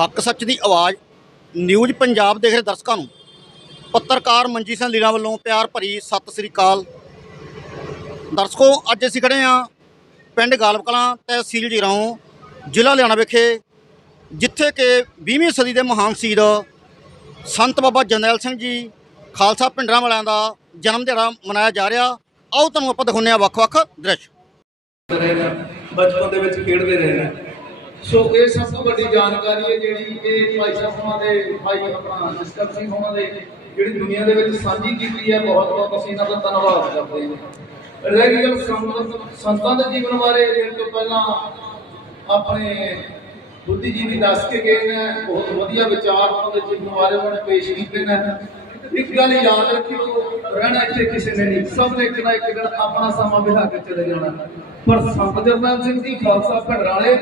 ਹੱਕ ਸੱਚ ਦੀ ਆਵਾਜ਼, ਨਿਊਜ਼ ਪੰਜਾਬ ਦੇਖ ਰਹੇ ਦਰਸ਼ਕਾਂ ਨੂੰ। ਪੱਤਰਕਾਰ ਮਨਜੀਤ ਸਿੰਘ ਲੀਲਾ ਵੱਲੋਂ ਪਿਆਰ ਭਰੀ ਸਤਿ ਸ੍ਰੀ ਅਕਾਲ। ਦਰਸ਼ਕੋ, ਅੱਜ ਅਸੀਂ ਖੜੇ ਹਾਂ ਪਿੰਡ ਗਾਲਬ ਕਲਾਂ ਤਹਿਸੀਲ ਜੀਰਾਓ ਜ਼ਿਲ੍ਹਾ ਲਿਆਣਾ ਵਿਖੇ, ਜਿੱਥੇ ਕਿ 20ਵੀਂ ਸਦੀ ਦੇ ਮਹਾਨ ਸ਼ਹੀਦ ਸੰਤ ਬਾਬਾ ਜਰਨੈਲ ਸਿੰਘ ਜੀ, ਖਾਲਸਾ ਪਿੰਡਰਾਂ ਵਾਲਿਆਂ ਦਾ ਜਨਮ ਦਿਹਾੜਾ ਮਨਾਇਆ ਜਾ ਰਿਹਾ। ਆਓ ਤੁਹਾਨੂੰ ਆਪਾਂ ਦਿਖਾਉਂਦੇ ਹਾਂ ਵੱਖ-ਵੱਖ ਦ੍ਰਿਸ਼। ਬਚਪਨ ਦੇ ਵਿੱਚ ਖੇਡਦੇ ਰਹੇ ਨੇ। ਸੋ ਇਹ ਸਭ ਤੋਂ ਵੱਡੀ ਜਾਣਕਾਰੀ ਹੈ ਜਿਹੜੀ ਇਹ ਭਾਈ ਸਾਹਿਬ ਹੋਣਾ ਦੇ, ਭਾਈ ਆਪਣਾ ਜਸਕਰ ਸਿੰਘ ਹੋਣਾ ਦੇ ਜਿਹੜੀ ਦੁਨੀਆ ਦੇ ਵਿੱਚ ਸਾਂਝੀ ਕੀਤੀ ਹੈ, ਬਹੁਤ ਬਹੁਤ ਅਸੀਂ ਇਹਨਾਂ ਦਾ ਧੰਨਵਾਦ ਕਰਦੇ ਹਾਂ। ਰਹਿ ਗਈ ਗੱਲ ਸੰਤਾਂ ਦੇ ਜੀਵਨ ਬਾਰੇ ਇਹ ਤੋਂ ਪਹਿਲਾਂ ਆਪਣੇ ਬੁੱਧੀਜੀਵੀ ਦੱਸ ਕੇ ਗਏ ਨੇ, ਬਹੁਤ ਵਧੀਆ ਵਿਚਾਰ ਉਹਨਾਂ ਦੇ ਜੀਵਨ ਬਾਰੇ ਉਹਨਾਂ ਨੇ ਪੇਸ਼ ਕੀਤੇ ਨੇ। ਇੱਕ ਗੱਲ ਯਾਦ ਰੱਖਿਓ, ਰਹਿਣਾ ਇੱਥੇ ਕਿਸੇ ਨੇ ਨਹੀਂ, ਸਭ ਨੇ ਇੱਕ ਨਾ ਇੱਕ ਦਿਨ ਆਪਣਾ ਸਮਾਂ ਬਿਠਾ ਕੇ ਚਲੇ ਜਾਣਾ। ਪਰ ਸੰਤ ਜਰਨੈਲ ਸਿੰਘ ਜੀ, ਖਾਲਸਾ ਭੰਡਰਾਲੇ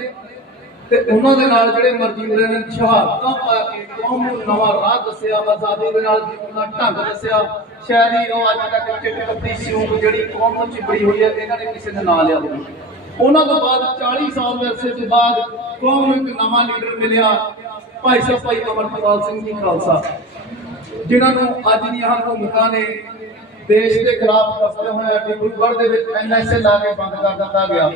ਤੇ ਉਹਨਾਂ ਦੇ ਨਾਲ ਜਿਹੜੇ ਮਰਜ਼ੀ ਉਹਨਾਂ ਨੇ ਸ਼ਹਾਦਤਾਂ ਪਾ ਕੇ ਕੌਮ ਨੂੰ ਨਵਾਂ ਰਾਹ ਦੱਸਿਆ, ਆਜ਼ਾਦੀ ਦੇ ਨਾਲ ਜੀਵਨ ਦਾ ਢੰਗ ਦੱਸਿਆ। ਸ਼ਾਇਰੀ ਉਹ ਅੱਜ ਤੱਕ ਚਿੱਟ ਕੱਪੜੀ ਸਿਉਂਕ ਜਿਹੜੀ ਕੌਮ ਨੂੰ ਚਿਬੜੀ ਹੋਈ ਹੈ, ਇਹਨਾਂ ਨੇ ਕਿਸੇ ਨੇ ਨਾਂ ਲਿਆ ਉਹਨਾਂ ਤੋਂ ਬਾਅਦ 40 ਸਾਲ ਦੇ ਅਰਸੇ ਤੋਂ ਬਾਅਦ ਕੌਮ ਨੂੰ ਇੱਕ ਨਵਾਂ ਲੀਡਰ ਮਿਲਿਆ, ਭਾਈ ਸਾਹਿਬ ਭਾਈ ਅਮਰਪਾਲ ਸਿੰਘ ਜੀ ਖਾਲਸਾ, ਜਿਨ੍ਹਾਂ ਨੂੰ ਅੱਜ ਦੀਆਂ ਹਕੂਮਤਾਂ ਨੇ ਦੇਸ਼ ਦੇ ਖਿਲਾਫ ਫਸਲੇ ਹੋਏ ਡਿਬਰੂਗੜ੍ਹ ਦੇ ਵਿੱਚ ਐਨਐਸਏ ਲਾ ਕੇ ਬੰਦ ਕਰ ਦਿੱਤਾ ਗਿਆ।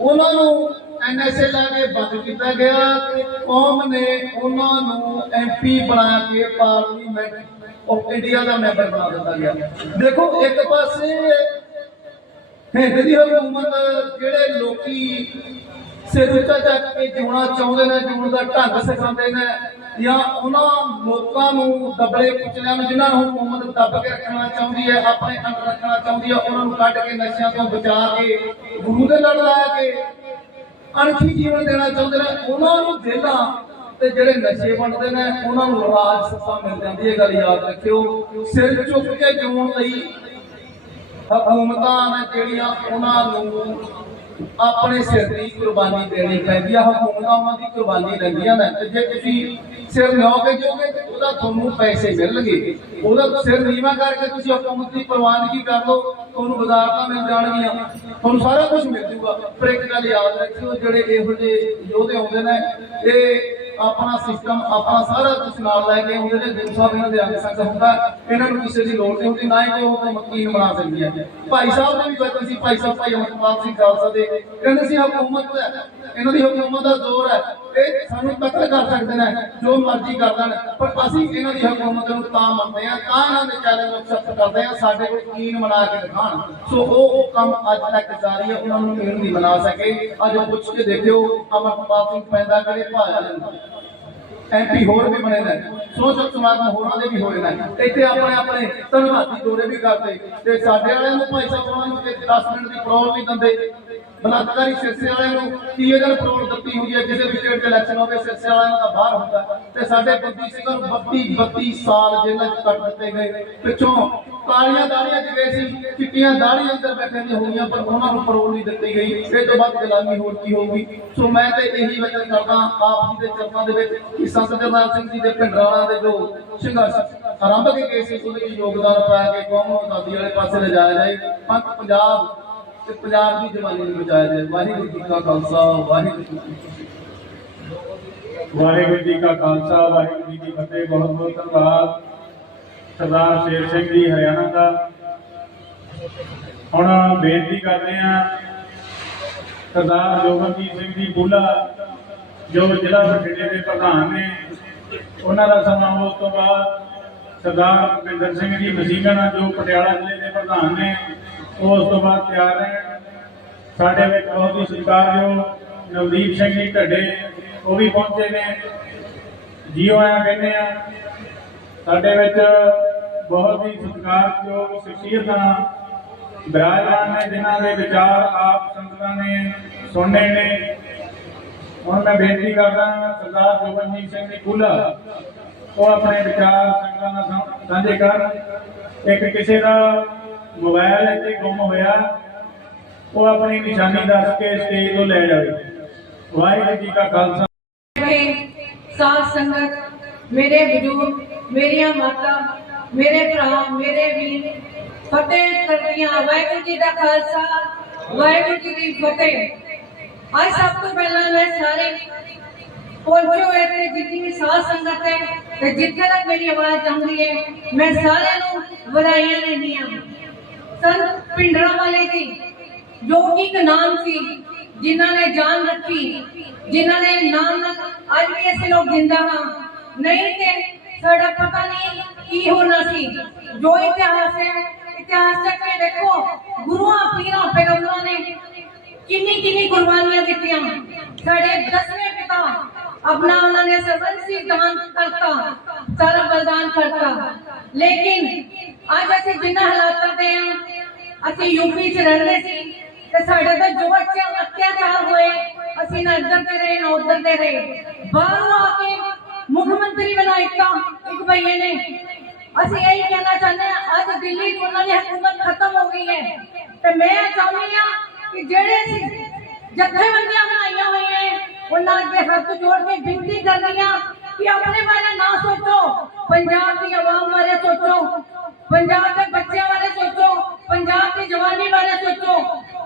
ਉਹਨਾਂ ਨੂੰ ਐਨਐਸਏ ਲਾ ਕੇ ਬੰਦ ਕੀਤਾ ਗਿਆ ਤੇ ਕੌਮ ਨੇ ਉਹਨਾਂ ਨੂੰ ਐਮਪੀ ਬਣਾ ਕੇ ਪਾਰਲੀਮੈਂਟ ਆਫ ਇੰਡੀਆ ਦਾ ਮੈਂਬਰ ਬਣਾ ਦਿੱਤਾ ਗਿਆ। ਦੇਖੋ, ਇੱਕ ਪਾਸੇ ਹਿੰਦ ਦੀ ਹਕੂਮਤ ਜਿਹੜੇ ਲੋਕੀ ਸਿਰ ਉੱਚਾ ਚੱਕ ਕੇ ਜਿਉਣਾ ਚਾਹੁੰਦੇ ਨੇ, ਜਿਉਣ ਦਾ ਢੰਗ ਸਿਖਾਉਂਦੇ ਨੇ ਜਾਂ ਉਹਨਾਂ ਲੋਕਾਂ ਨੂੰ ਦਬਲੇ ਕੁਚਲਿਆਂ ਨੂੰ ਜਿਨ੍ਹਾਂ ਨੂੰ ਹਕੂਮਤ ਦੱਬ ਕੇ ਰੱਖਣਾ ਚਾਹੁੰਦੀ ਹੈ, ਆਪਣੇ ਅੰਦਰ ਰੱਖਣਾ ਚਾਹੁੰਦੀ ਹੈ, ਉਹਨਾਂ ਨੂੰ ਕੱਢ ਕੇ ਨਸ਼ਿਆਂ ਤੋਂ ਬਚਾ ਕੇ, ਗੁਰੂ ਦੇ ਲੜ ਲਾ ਕੇ ਅਣਖੀ ਜੀਵਨ ਦੇਣਾ ਚਾਹੁੰਦੇ ਨੇ, ਉਹਨਾਂ ਨੂੰ ਦੇਣਾ ਤੇ ਜਿਹੜੇ ਨਸ਼ੇ ਵੰਡਦੇ ਨੇ, ਉਹਨਾਂ ਨੂੰ ਰਾਜ ਸੱਤਾ ਮਿਲ ਜਾਂਦੀ ਹੈ ਗੱਲ ਯਾਦ ਰੱਖਿਓ। ਸਿਰ ਝੁੱਕ ਕੇ ਜਿਉਣ ਲਈ ਹਕੂਮਤਾਂ ਨੇ ਜਿਹੜੀਆਂ ਉਹਨਾਂ ਨੂੰ ਆਪਣੇ ਸਿਰ ਦੀ ਕੁਰਬਾਨੀ ਦੇਣੀ ਪੈਂਦੀ ਆ, ਹਕੂਮਤਾਂ ਉਹਨਾਂ ਦੀ ਕੁਰਬਾਨੀ ਲੈਂਦੀਆਂ ਨੇ ਤੇ ਜੇ ਤੁਸੀਂ ਸਿਰ ਲਿਓ ਜੋਗੇ, ਤੇ ਉਹਦਾ ਤੁਹਾਨੂੰ ਪੈਸੇ ਮਿਲਣਗੇ। ਉਹਦਾ ਸਿਰ ਨੀਵਾ ਕਰਕੇ ਤੁਸੀਂ ਹਕੂਮਤ ਦੀ ਪ੍ਰਵਾਨਗੀ ਕਰ ਲਓ। ਤੁਹਾਨੂੰ ਵਜ਼ਾਰਤਾਂ ਮਿਲ ਜਾਣਗੀਆਂ। ਤੁਹਾਨੂੰ ਸਾਰਾ ਕੁਝ ਮਿਲ ਜੂਗਾ। ਪਰ ਇੱਕ ਗੱਲ ਯਾਦ ਰੱਖਿਓ, ਜਿਹੜੇ ਇਹੋ ਜਿਹੇ ਯੋਧੇ ਆਉਂਦੇ ਨੇ, ਇਹ ਆਪਣਾ ਸਿਸਟਮ ਆਪਣਾ ਸਾਰਾ ਕੁਝ ਨਾਲ ਲੈ ਕੇ ਆਉਂਦੇ ਨੇ ਗੁਰੂ ਸਾਹਿਬ ਇਹਨਾਂ ਦੇ ਅੰਗ ਸੰਗ ਹੁੰਦਾ। ਇਹਨਾਂ ਨੂੰ ਕਿਸੇ ਦੀ ਲੋੜ ਨਹੀਂ ਹੁੰਦੀ, ਨਾ ਹੀ ਉਹ ਮਕੀਨ ਬਣਾ ਸਕਦੀ ਹੈ। ਭਾਈ ਸਾਹਿਬ ਨੇ ਵੀ ਕਹਿੰਦੇ ਸੀ, ਭਾਈ ਸਾਹਿਬ, ਭਾਈ ਅਮਰਪਾਲ ਸਿੰਘ ਖਾਲਸਾ ਦੇ। ਕਹਿੰਦੇ ਸੀ ਹਕੂਮਤ ਹੈ, ਇਹਨਾਂ ਦੀ ਹਕੂਮਤ ਦਾ ਜ਼ੋਰ ਹੈ। ਇਹ ਸਾਨੂੰ ਕਤਲ ਕਰ ਸਕਦੇ ਨੇ, ਜੋ ਮਰਜ਼ੀ ਕਰ ਦੇਣ ਪਰ ਅਸੀਂ ਇਹਨਾਂ ਦੀ ਹਕੂਮਤ ਨੂੰ ਤਾਂ ਮੰਨਦੇ ਆ ਤਾਂ ਇਹਨਾਂ ਦੇ ਚੈਲੰਜ ਨੂੰ ਐਕਸੈਪਟ ਕਰਦੇ ਆ ਸਾਡੇ ਕੋਲ ਯਕੀਨ ਬਣਾ ਕੇ ਦਿਖਾਣ। ਸੋ ਉਹ ਉਹ ਕੰਮ ਅੱਜ ਤੱਕ ਜਾਰੀ ਹੈ, ਉਹਨਾਂ ਨੂੰ ਯਕੀਨ ਨਹੀਂ ਬਣਾ ਸਕੇ। ਅੱਜ ਪੁੱਛ ਕੇ ਦੇਖਿਓ, ਅਮਰਪਾਲ ਸਿੰਘ ਪੈਦਾ ਕਰੇ ਭਾਜਨ ਐਮਪੀ ਹੋਰ ਵੀ ਬਣੇ ਨੇ। ਸੋਸ਼ਲ ਸਮਾਗਮ ਹੋਰਾਂ ਦੇ ਵੀ ਹੋਏ ਨੇ। ਇੱਥੇ ਆਪਣੇ ਆਪਣੇ ਧੰਨਵਾਦੀ ਦੌਰੇ ਵੀ ਕਰਦੇ। ਤੇ ਸਾਡੇ ਵਾਲਿਆਂ ਨੂੰ ਭਾਈ ਸਾਹਿਬ ਨੂੰ 10 ਮਿੰਟ ਦੀ ਪ੍ਰੋਲ ਵੀ ਦਿੰਦੇ। ਬਲਾਤਕਾਰੀ ਸਿਰਸੇ ਵਾਲਿਆਂ ਨੂੰ 30 ਦਿਨ ਦਿੱਤੀ ਹੁੰਦੀ ਹੈ ਕਿਸੇ ਵੀ ਸਟੇਟ ਇਲੈਕਸ਼ਨ ਹੋਵੇ ਸਿਰਸੇ ਵਾਲਿਆਂ ਦਾ ਬਾਹਰ ਹੁੰਦਾ ਤੇ ਸਾਡੇ ਬੰਦੀ ਸਿੰਘਾਂ ਨੂੰ 32 32 ਸਾਲ ਜੇਲ੍ਹਾਂ 'ਚ ਕੱਟ ਦਿੱਤੇ ਗਏ। ਪਿੱਛੋਂ ਕਾਲੀਆਂ ਦਾੜੀਆਂ ਚ ਸੀ ਚਿੱਟੀਆਂ ਦਾੜੀਆਂ ਅੰਦਰ ਬੈਠੇ ਦੀਆਂ ਹੋਈਆਂ, ਪਰ ਉਹਨਾਂ ਨੂੰ ਪਰੋਲ ਨਹੀਂ ਦਿੱਤੀ ਗਈ। ਇਹ ਤੋਂ ਬਾਅਦ ਗੁਲਾਮੀ ਹੋਰ ਕੀ ਹੋਊਗੀ? ਸੋ ਮੈਂ ਤੇ ਇਹੀ ਵਚਨ ਕਰਦਾ ਆਪ ਜੀ ਦੇ ਚਰਨਾਂ ਦੇ ਵਿੱਚ ਕਿ ਸੰਤ ਜਰਨੈਲ ਸਿੰਘ ਜੀ ਦੇ ਪਿੰਡਰਾਣਾ ਦੇ ਜੋ ਸੰਘਰਸ਼ ਆਰੰਭ ਕੇ ਗਏ ਸੀ, ਉਹਦੇ ਵਿੱਚ ਯੋਗਦਾਨ ਪਾਇਆ ਕਿ ਕੌਮ ਨੂੰ ਆਜ਼ਾਦੀ ਵਾਲੇ ਪਾਸੇ ਲਿਜਾਇਆ ਜਾਏ। ਪੰਥ ਪੰਜਾਬ ਤੇ ਪੰਜਾਬ ਦੀ ਜਵਾਨੀ ਨੂੰ ਬਚਾਇਆ ਜਾਏ। ਵਾਹਿਗੁਰੂ ਜੀ ਕਾ ਖਾਲਸਾ, ਵਾਹਿਗੁਰੂ ਜੀ ਕੀ ਫਤਿਹ। ਵਾਹਿਗੁਰੂ ਜੀ ਕਾ ਖਾਲਸਾ, ਵਾਹਿਗੁਰੂ ਜੀ ਕੀ ਫਤਿਹ। ਬਹੁਤ ਬਹੁਤ ਧੰਨਵਾਦ। ਸਰਦਾਰ ਸ਼ੇਰ ਸਿੰਘ ਜੀ ਹਰਿਆਣਾ ਦਾ। ਹੁਣ ਬੇਨਤੀ ਕਰਦੇ ਹਾਂ, ਸਰਦਾਰ ਜੋਗਨਜੀਤ ਸਿੰਘ ਜੀ ਬੁੱਲਾ, ਜੋ ਜ਼ਿਲ੍ਹਾ ਬਠਿੰਡੇ ਦੇ ਪ੍ਰਧਾਨ ਨੇ, ਉਹਨਾਂ ਦਾ ਸਮਾਂ ਉਸ ਤੋਂ ਬਾਅਦ ਸਰਦਾਰ ਭੁਪਿੰਦਰ ਸਿੰਘ ਜੀ ਮਸੀਗਨ ਜੋ ਪਟਿਆਲਾ ਜ਼ਿਲ੍ਹੇ ਦੇ ਪ੍ਰਧਾਨ ਨੇ ਉਸ ਤੋਂ ਬਾਅਦ ਤਿਆਰ ਹੈ। ਸਾਡੇ ਵਿੱਚ ਬਹੁਤ ਹੀ ਸਤਿਕਾਰਯੋਗ ਨਵਦੀਪ ਸਿੰਘ ਜੀ ਢੱਡੇ, ਉਹ ਵੀ ਪਹੁੰਚੇ ਨੇ। ਜੀਓ ਆਇਆ ਕਹਿੰਦੇ ਆ, ਸਾਡੇ ਵਿੱਚ ਬਹੁਤ ਹੀ ਸਤਿਕਾਰਯੋਗ ਸ਼ਖਸੀਅਤਾਂ ਬਿਰਾਜਮਾਨ ਨੇ, ਜਿਨ੍ਹਾਂ ਦੇ ਵਿਚਾਰ ਆਪ ਸੰਗਤਾਂ ਨੇ ਸੁਣਨੇ ਨੇ। ਹੁਣ ਮੈਂ ਬੇਨਤੀ ਕਰਦਾ ਸਰਦਾਰ ਜੋਗਨਜੀਤ ਸਿੰਘ ਜੀ ਕੁਲਾ, ਉਹ ਆਪਣੇ ਵਿਚਾਰ ਸੰਗਤਾਂ ਨਾਲ ਸਾਂਝੇ ਕਰਨ। ਇੱਕ ਕਿਸੇ ਦਾ ਮੋਬਾਈਲ ਇੱਥੇ ਗੁੰਮ ਹੋਇਆ, ਉਹ ਆਪਣੀ ਨਿਸ਼ਾਨੀ ਦੱਸ ਕੇ ਸਟੇਜ ਤੋਂ ਲੈ ਜਾਵੇ। ਵਾਹਿਗੁਰੂ ਜੀ ਕਾ ਖਾਲਸਾ। ਸਾਧ ਸੰਗਤ, ਮੇਰੇ ਬਜ਼ੁਰਗ, ਮੇਰੀਆਂ ਮਾਤਾ, ਮੇਰੇ ਭਰਾ, ਮੇਰੇ ਵੀਰ, ਫਤਿਹ ਕਰਦੀਆਂ ਵਾਹਿਗੁਰੂ ਜੀ ਦਾ ਖਾਲਸਾ, ਵਾਹਿਗੁਰੂ ਜੀ ਦੀ ਫਤਿਹ। ਅੱਜ ਸਭ ਤੋਂ ਪਹਿਲਾਂ ਮੈਂ ਸਾਰੇ ਪਹੁੰਚੋ ਇੱਥੇ ਜਿੰਨੀ ਵੀ ਸਾਧ ਸੰਗਤ ਹੈ, ਤੇ ਜਿੱਥੇ ਤੱਕ ਮੇਰੀ ਆਵਾਜ਼ ਆਉਂਦੀ ਹੈ, ਮੈਂ ਸਾਰਿਆਂ ਨੂੰ ਵਧਾਈਆਂ ਦਿੰਦੀ ਹਾਂ। ਸੰਤ ਪਿੰਡਰਾਂ ਵਾਲੇ ਜੀ ਜੋ ਕਿ ਇੱਕ ਨਾਮ ਸੀ, ਜਿਨ੍ਹਾਂ ਨੇ ਜਾਨ ਰੱਖੀ, ਜਿਨ੍ਹਾਂ ਨੇ ਨਾਮ ਨਾਲ ਅੱਜ ਵੀ ਅਸੀਂ ਲੋਕ ਜਿੰਦਾ ਹਾਂ। ਨਹੀਂ ਤੇ ਸਾਡਾ ਪਤਾ ਨਹੀਂ ਕੀ ਹੋਣਾ ਸੀ। ਜੋ ਇਤਿਹਾਸ ਹੈ, ਇਤਿਹਾਸ ਚੱਕ ਕੇ ਦੇਖੋ, ਗੁਰੂਆਂ ਪੀਰਾਂ ਪੈਗੰਬਰਾਂ ਨੇ ਕਿੰਨੀ ਕਿੰਨੀ ਕੁਰਬਾਨੀਆਂ ਦਿੱਤੀਆਂ। ਸਾਡੇ ਦਸਵੇਂ ਪਿਤਾ ਆਪਣਾ ਉਹਨਾਂ ਨੇ ਸਰਬੰਸੀ ਦਾਨ ਕਰਤਾ ਸਾਰਾ ਬਲਿਦਾਨ ਕਰਤਾ ਲੇਕਿਨ ਅੱਜ ਅਸੀਂ ਜਿੰਨਾ ਹਾਲਾਤਾਂ ਤੇ ਹਾਂ ਅਸੀਂ ਯੂਪੀ ਚ ਰਹਿੰਦੇ ਸੀ ਤੇ ਸਾਡੇ ਤੇ ਜੋ ਅੱਛਾ ਅਤਿਆਚਾਰ ਹੋਏ ਅਸੀਂ ਨਾ ਇੱਧਰ ਤੇ ਰਹੇ ਨਾ ਉੱਧਰ ਤੇ ਰਹੇ ਬਾਹਰੋਂ ਆ ਕੇ ਮੁੱਖ ਮੰਤਰੀ ਬਣਾਇਆ ਇੱਕ ਭਈਏ ਨੇ ਅਸੀਂ ਇਹੀ ਕਹਿਣਾ ਚਾਹੁੰਦੇ ਹਾਂ ਅੱਜ ਦਿੱਲੀ 'ਚ ਉਹਨਾਂ ਦੀ ਹਕੂਮਤ ਖਤਮ ਹੋ ਗਈ ਹੈ ਤੇ ਮੈਂ ਚਾਹੁੰਦੀ ਹਾਂ ਕਿ ਜਿਹੜੇ ਅਸੀਂ ਜਥੇਬੰਦੀਆਂ ਬਣਾਈਆਂ ਹੋਈਆਂ ਹੈ, ਉਹਨਾਂ ਅੱਗੇ ਹੱਥ ਜੋੜ ਕੇ ਬੇਨਤੀ ਕਰਦੀ ਹਾਂ ਕਿ ਆਪਣੇ ਬਾਰੇ ਨਾ ਸੋਚੋ ਪੰਜਾਬ ਦੀ ਆਵਾਮ ਬਾਰੇ ਸੋਚੋ ਪੰਜਾਬ ਦੇ ਬੱਚਿਆਂ ਬਾਰੇ ਸੋਚੋ ਪੰਜਾਬ ਦੀ ਜਵਾਨੀ ਬਾਰੇ ਸੋਚੋ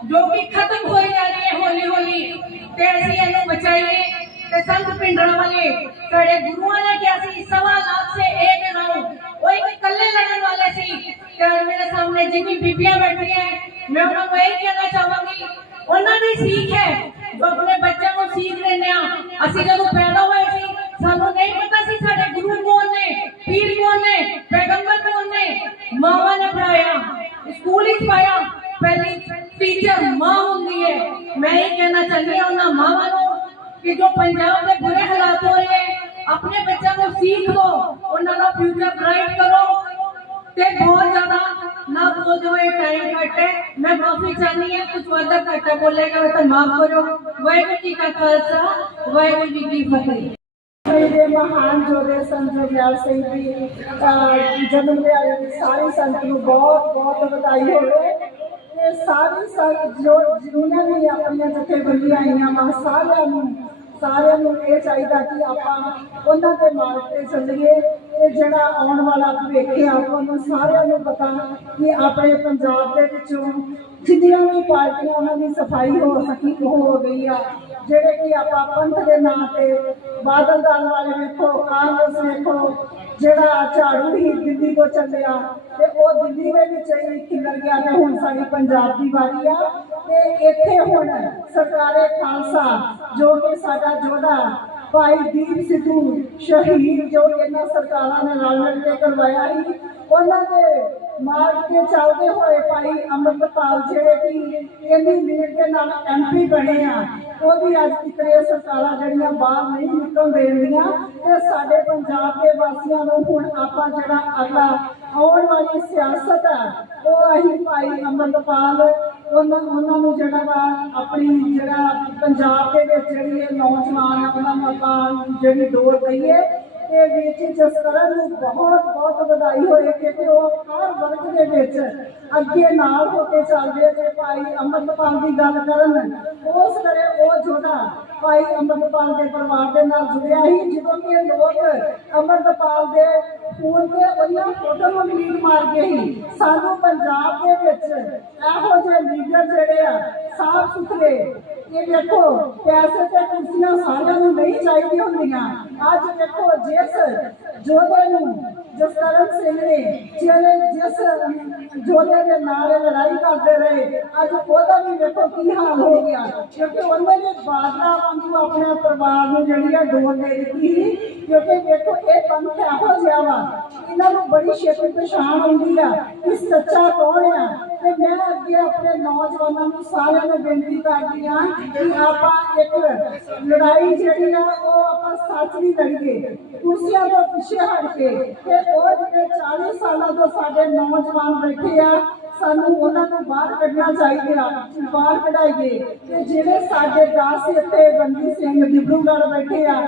ਜੋ ਕਿ ਖਤਮ ਹੋਈ ਜਾ ਰਹੀ ਹੈ ਹੌਲੀ ਹੌਲੀ ਤੇ ਅਸੀਂ ਇਹਨੂੰ ਬਚਾਈਏ ਤੇ ਸੰਤ ਪਿੰਡਰਾਂ ਵਾਲੇ ਸਾਡੇ ਗੁਰੂਆਂ ਨੇ ਕਿਹਾ ਸੀ ਸਵਾ ਲੱਖ ਸੇ ਏਕ ਰਹੋ ਉਹ ਇੱਕ ਇਕੱਲੇ ਲੜਨ ਵਾਲੇ ਸੀ ਤੇ ਅੱਜ ਮੇਰੇ ਸਾਹਮਣੇ ਜਿੰਨੀ ਬੀਬੀਆਂ ਬੈਠੀਆਂ ਹੈ, ਮੈਂ ਉਹਨਾਂ ਨੂੰ ਇਹ ਕਹਿਣਾ ਚਾਹਾਂਗੀ ਉਹਨਾਂ ਦੀ ਸੀਖ ਹੈ ਜੋ ਆਪਣੇ ਬੱਚਿਆਂ ਨੂੰ ਸੀਖ ਦਿੰਦੇ ਆ ਅਸੀਂ ਜਦੋਂ ਪੈਦਾ ਹੋਏ ਸੀ ਸਾਨੂੰ ਨਹੀਂ ਪਤਾ ਸੀ ਸਾਡੇ ਗੁਰੂ ਕੌਣ ਨੇ ਪੀਰ ਕੌਣ ਨੇ ਪੈਗੰਬਰ ਕੌਣ ਨੇ ਮਾਵਾਂ ਨੇ ਪੜਾਇਆ ਸਕੂਲ ਵਿੱਚ ਪਾਇਆ ਪਹਿਲੀ ਟੀਚਰ ਮਾਂ ਹੁੰਦੀ ਹੈ ਮੈਂ ਇਹ ਕਹਿਣਾ ਚਾਹੁੰਦੀ ਹਾਂ ਉਹਨਾਂ ਮਾਵਾਂ ਨੂੰ ਕਿ ਜੋ ਪੰਜਾਬ ਦੇ ਬੁਰੇ ਹਾਲਾਤ ਹੋ ਰਹੇ ਹੈ, ਆਪਣੇ ਬੱਚਿਆਂ ਨੂੰ ਸੀਖ ਦਿਓ ਉਹਨਾਂ ਦਾ ਫਿਊਚਰ ਬ੍ਰਾਈਟ ਕਰੋ ਤੇ ਬਹੁਤ ਜ਼ਿਆਦਾ ਨਾ ਬੋਲਦੇ ਹੋਏ ਟਾਈਮ ਘੱਟ ਮੈਂ ਮਾਫੀ ਚਾਹਨੀ ਹਾਂ ਕੁਝ ਵਾਦਾ ਘੱਟ ਬੋਲੇਗਾ ਤਾਂ ਮਾਫ ਕਰੋ। ਵਾਹਿਗੁਰੂ ਜੀ ਕਾ ਖਾਲਸਾ, ਵਾਹਿਗੁਰੂ ਜੀ ਕੀ ਫਤਿਹ। ਮੇਰੇ ਮਹਾਨ ਜੋੜੇ ਸੰਤ ਜਗਿਆਲ ਸਿੰਘ ਜੀ, ਅਹ, ਜਨਮ ਦਿਹਾੜੇ ਦੀ ਸਾਰੀ ਨੂੰ ਬਹੁਤ ਬਹੁਤ ਵਧਾਈ ਹੋਵੇ। ਤੇ ਸਾਰੀ ਸੰਗਤ ਜੋ ਜਿਨ੍ਹਾਂ ਵੀ ਆਪਣੀਆਂ ਜਥੇਬੰਦੀਆਂ ਆਈਆਂ ਵਾ, ਸਾਰਿਆਂ ਨੂੰ ਸਾਰਿਆਂ ਨੂੰ ਇਹ ਚਾਹੀਦਾ ਕਿ ਆਪਾਂ ਉਹਨਾਂ ਦੇ ਮਾਰਗ ਤੇ ਚੱਲੀਏ ਤੇ ਜਿਹੜਾ ਆਉਣ ਵਾਲਾ ਭਵਿੱਖ ਹੈ ਆਪਾਂ ਨੂੰ ਸਾਰਿਆਂ ਨੂੰ ਪਤਾ ਕਿ ਆਪਣੇ ਪੰਜਾਬ ਦੇ ਵਿੱਚੋਂ ਜਿੰਨੀਆਂ ਵੀ ਪਾਰਟੀਆਂ ਉਹਨਾਂ ਦੀ ਸਫ਼ਾਈ ਹੋ ਸਕੀ ਹੋ ਗਈ ਆ। ਜਿਹੜੇ ਕਿ ਆਪਾਂ ਪੰਥ ਦੇ ਨਾਂ ਤੇ ਬਾਦਲ ਦਲ ਵਾਲੇ ਵੇਖੋ, ਕਾਂਗਰਸ ਵੇਖੋ, ਜਿਹੜਾ ਝਾੜੂ ਹੀ ਦਿੱਲੀ ਤੋਂ ਚੱਲਿਆ ਤੇ ਉਹ ਦਿੱਲੀ ਦੇ ਵਿੱਚ ਹੀ ਖਿਲਰ ਗਿਆ ਤੇ ਹੁਣ ਸਾਡੀ ਪੰਜਾਬ ਦੀ ਵਾਰੀ ਆ। ਤੇ ਇੱਥੇ ਹੁਣ ਸਰਕਾਰੇ ਖਾਲਸਾ, ਜੋ ਕਿ ਸਾਡਾ ਜੋਧਾ ਭਾਈ ਦੀਪ ਸਿੱਧੂ ਸ਼ਹੀਦ ਜੋ ਇਹਨਾਂ ਸਰਕਾਰਾਂ ਨੇ ਰਲ ਮਿਲ ਕੇ ਕਰਵਾਇਆ ਸੀ, ਉਹਨਾਂ ਦੇ ਮਾਰਗ ਤੇ ਚੱਲਦੇ ਹੋਏ ਭਾਈ ਅੰਮ੍ਰਿਤਪਾਲ ਜਿਹੜੇ ਕਿ ਇਹਦੀ ਲੀਡ ਦੇ ਨਾਲ ਐਮਪੀ ਬਣੇ ਆ ਉਹ ਅੱਜ ਤੱਕ ਸਰਕਾਰਾਂ ਜਿਹੜੀਆਂ ਬਾਹਰ ਨਹੀਂ ਨਿਕਲ ਦੇਣੀਆਂ ਤੇ ਸਾਡੇ ਪੰਜਾਬ ਦੇ ਵਾਸੀਆਂ ਨੂੰ ਹੁਣ ਆਪਾਂ ਜਿਹੜਾ ਅਗਲਾ ਆਉਣ ਵਾਲੀ ਸਿਆਸਤ ਆ ਉਹ ਅਸੀਂ ਭਾਈ ਅੰਮ੍ਰਿਤਪਾਲ ਉਹਨਾਂ ਉਹਨਾਂ ਨੂੰ ਜਿਹੜਾ ਵਾ ਆਪਣੀ ਜਿਹੜਾ ਪੰਜਾਬ ਦੇ ਵਿੱਚ ਜਿਹੜੀ ਇਹ ਨੌਜਵਾਨ ਆ, ਉਹਨਾਂ ਨੂੰ ਆਪਾਂ ਜਿਹੜੀ ਡੋਰ ਦਈਏ ਤੇ ਵੀਰ ਜੀ ਜਸਕਰਨ ਨੂੰ ਬਹੁਤ ਬਹੁਤ ਵਧਾਈ ਹੋਏ ਕਿ ਉਹ ਹਰ ਵਰਗ ਦੇ ਵਿੱਚ ਅੱਗੇ ਨਾਲ ਹੋ ਕੇ ਚੱਲਦੇ ਤੇ ਭਾਈ ਅੰਮ੍ਰਿਤਪਾਲ ਦੀ ਗੱਲ ਕਰਨ। ਉਸ ਵੇਲੇ ਉਹ ਜੋਧਾ ਭਾਈ ਅੰਮ੍ਰਿਤਪਾਲ ਦੇ ਪਰਿਵਾਰ ਦੇ ਨਾਲ ਜੁੜਿਆ ਸੀ। ਜਦੋਂ ਕਿ ਇਹ ਲੋਕ ਅੰਮ੍ਰਿਤਪਾਲ ਦੇ ਫੋਨ ਤੇ ਉਹਨਾਂ ਫੋਟੋ ਨੂੰ ਲੀਡ ਮਾਰ ਕੇ ਹੀ ਸਾਨੂੰ ਪੰਜਾਬ ਦੇ ਵਿੱਚ ਇਹੋ ਜਿਹੇ ਲੀਡਰ ਜਿਹੜੇ ਆ ਸਾਫ਼ ਸੁਥਰੇ ਇਹ ਦੇਖੋ, ਪੈਸੇ ਤੇ ਕੁਰਸੀਆਂ ਸਾਰਿਆਂ ਨੂੰ ਨਹੀਂ ਚਾਹੀਦੀਆਂ ਹੁੰਦੀਆਂ। ਅੱਜ ਦੇਖੋ, ਜਿਸ ਜੋਧੇ ਨੂੰ ਜਸਕਰਨ ਸਿੰਘ ਨੇ ਜਿਹੜੇ ਜਿਸ ਜੋਧੇ ਦੇ ਨਾਲ ਲੜਾਈ ਕਰਦੇ ਰਹੇ, ਅੱਜ ਉਹਦਾ ਵੀ ਦੇਖੋ ਕੀ ਹਾਲ ਹੋ ਗਿਆ। ਕਿਉਂਕਿ ਉਹਨੇ ਵੀ ਬਾਦਲਾ ਵਾਂਗੂ ਆਪਣੇ ਪਰਿਵਾਰ ਨੂੰ ਜਿਹੜੀ ਹੈ ਡੋਰ ਦੇ ਦਿੱਤੀ ਕਿਉਂਕਿ ਦੇਖੋ ਇਹ ਪੰਥ ਇਹੋ ਜਿਹਾ ਵਾ? ਇਹਨਾਂ ਨੂੰ ਬੜੀ ਛੇਤੀ ਪਛਾਣ ਹੁੰਦੀ ਆ ਕਿ ਸੱਚਾ ਕੌਣ ਆ? ਤੇ ਮੈਂ ਅੱਗੇ ਆਪਣੇ ਨੌਜਵਾਨਾਂ ਨੂੰ ਸਾਰਿਆਂ ਨੂੰ ਬੇਨਤੀ ਕਰਦੀ ਆ ਕਿ ਆਪਾਂ ਇੱਕ ਲੜਾਈ ਜਿਹੜੀ ਆ, ਉਹ ਆਪਾਂ ਸੱਚ ਦੀ ਲੜੀਏ ਕੁਰਸੀਆਂ ਤੋਂ ਪਿੱਛੇ ਹਟ ਕੇ ਤੇ ਉਹ ਜਿਹੜੇ 40 ਸਾਲਾਂ ਤੋਂ ਸਾਡੇ ਨੌਜਵਾਨ ਬੈਠੇ ਆ, ਸਾਨੂੰ ਉਹਨਾਂ ਨੂੰ ਬਾਹਰ ਕੱਢਣਾ ਚਾਹੀਦਾ, ਬਾਹਰ ਕਢਾਈਏ। ਤੇ ਜਿਹੜੇ ਸਾਡੇ ਦਾਸ ਇੱਥੇ ਬੰਦੀ ਸਿੰਘ ਡਿਬਰੂਗੜ੍ਹ ਬੈਠੇ ਆ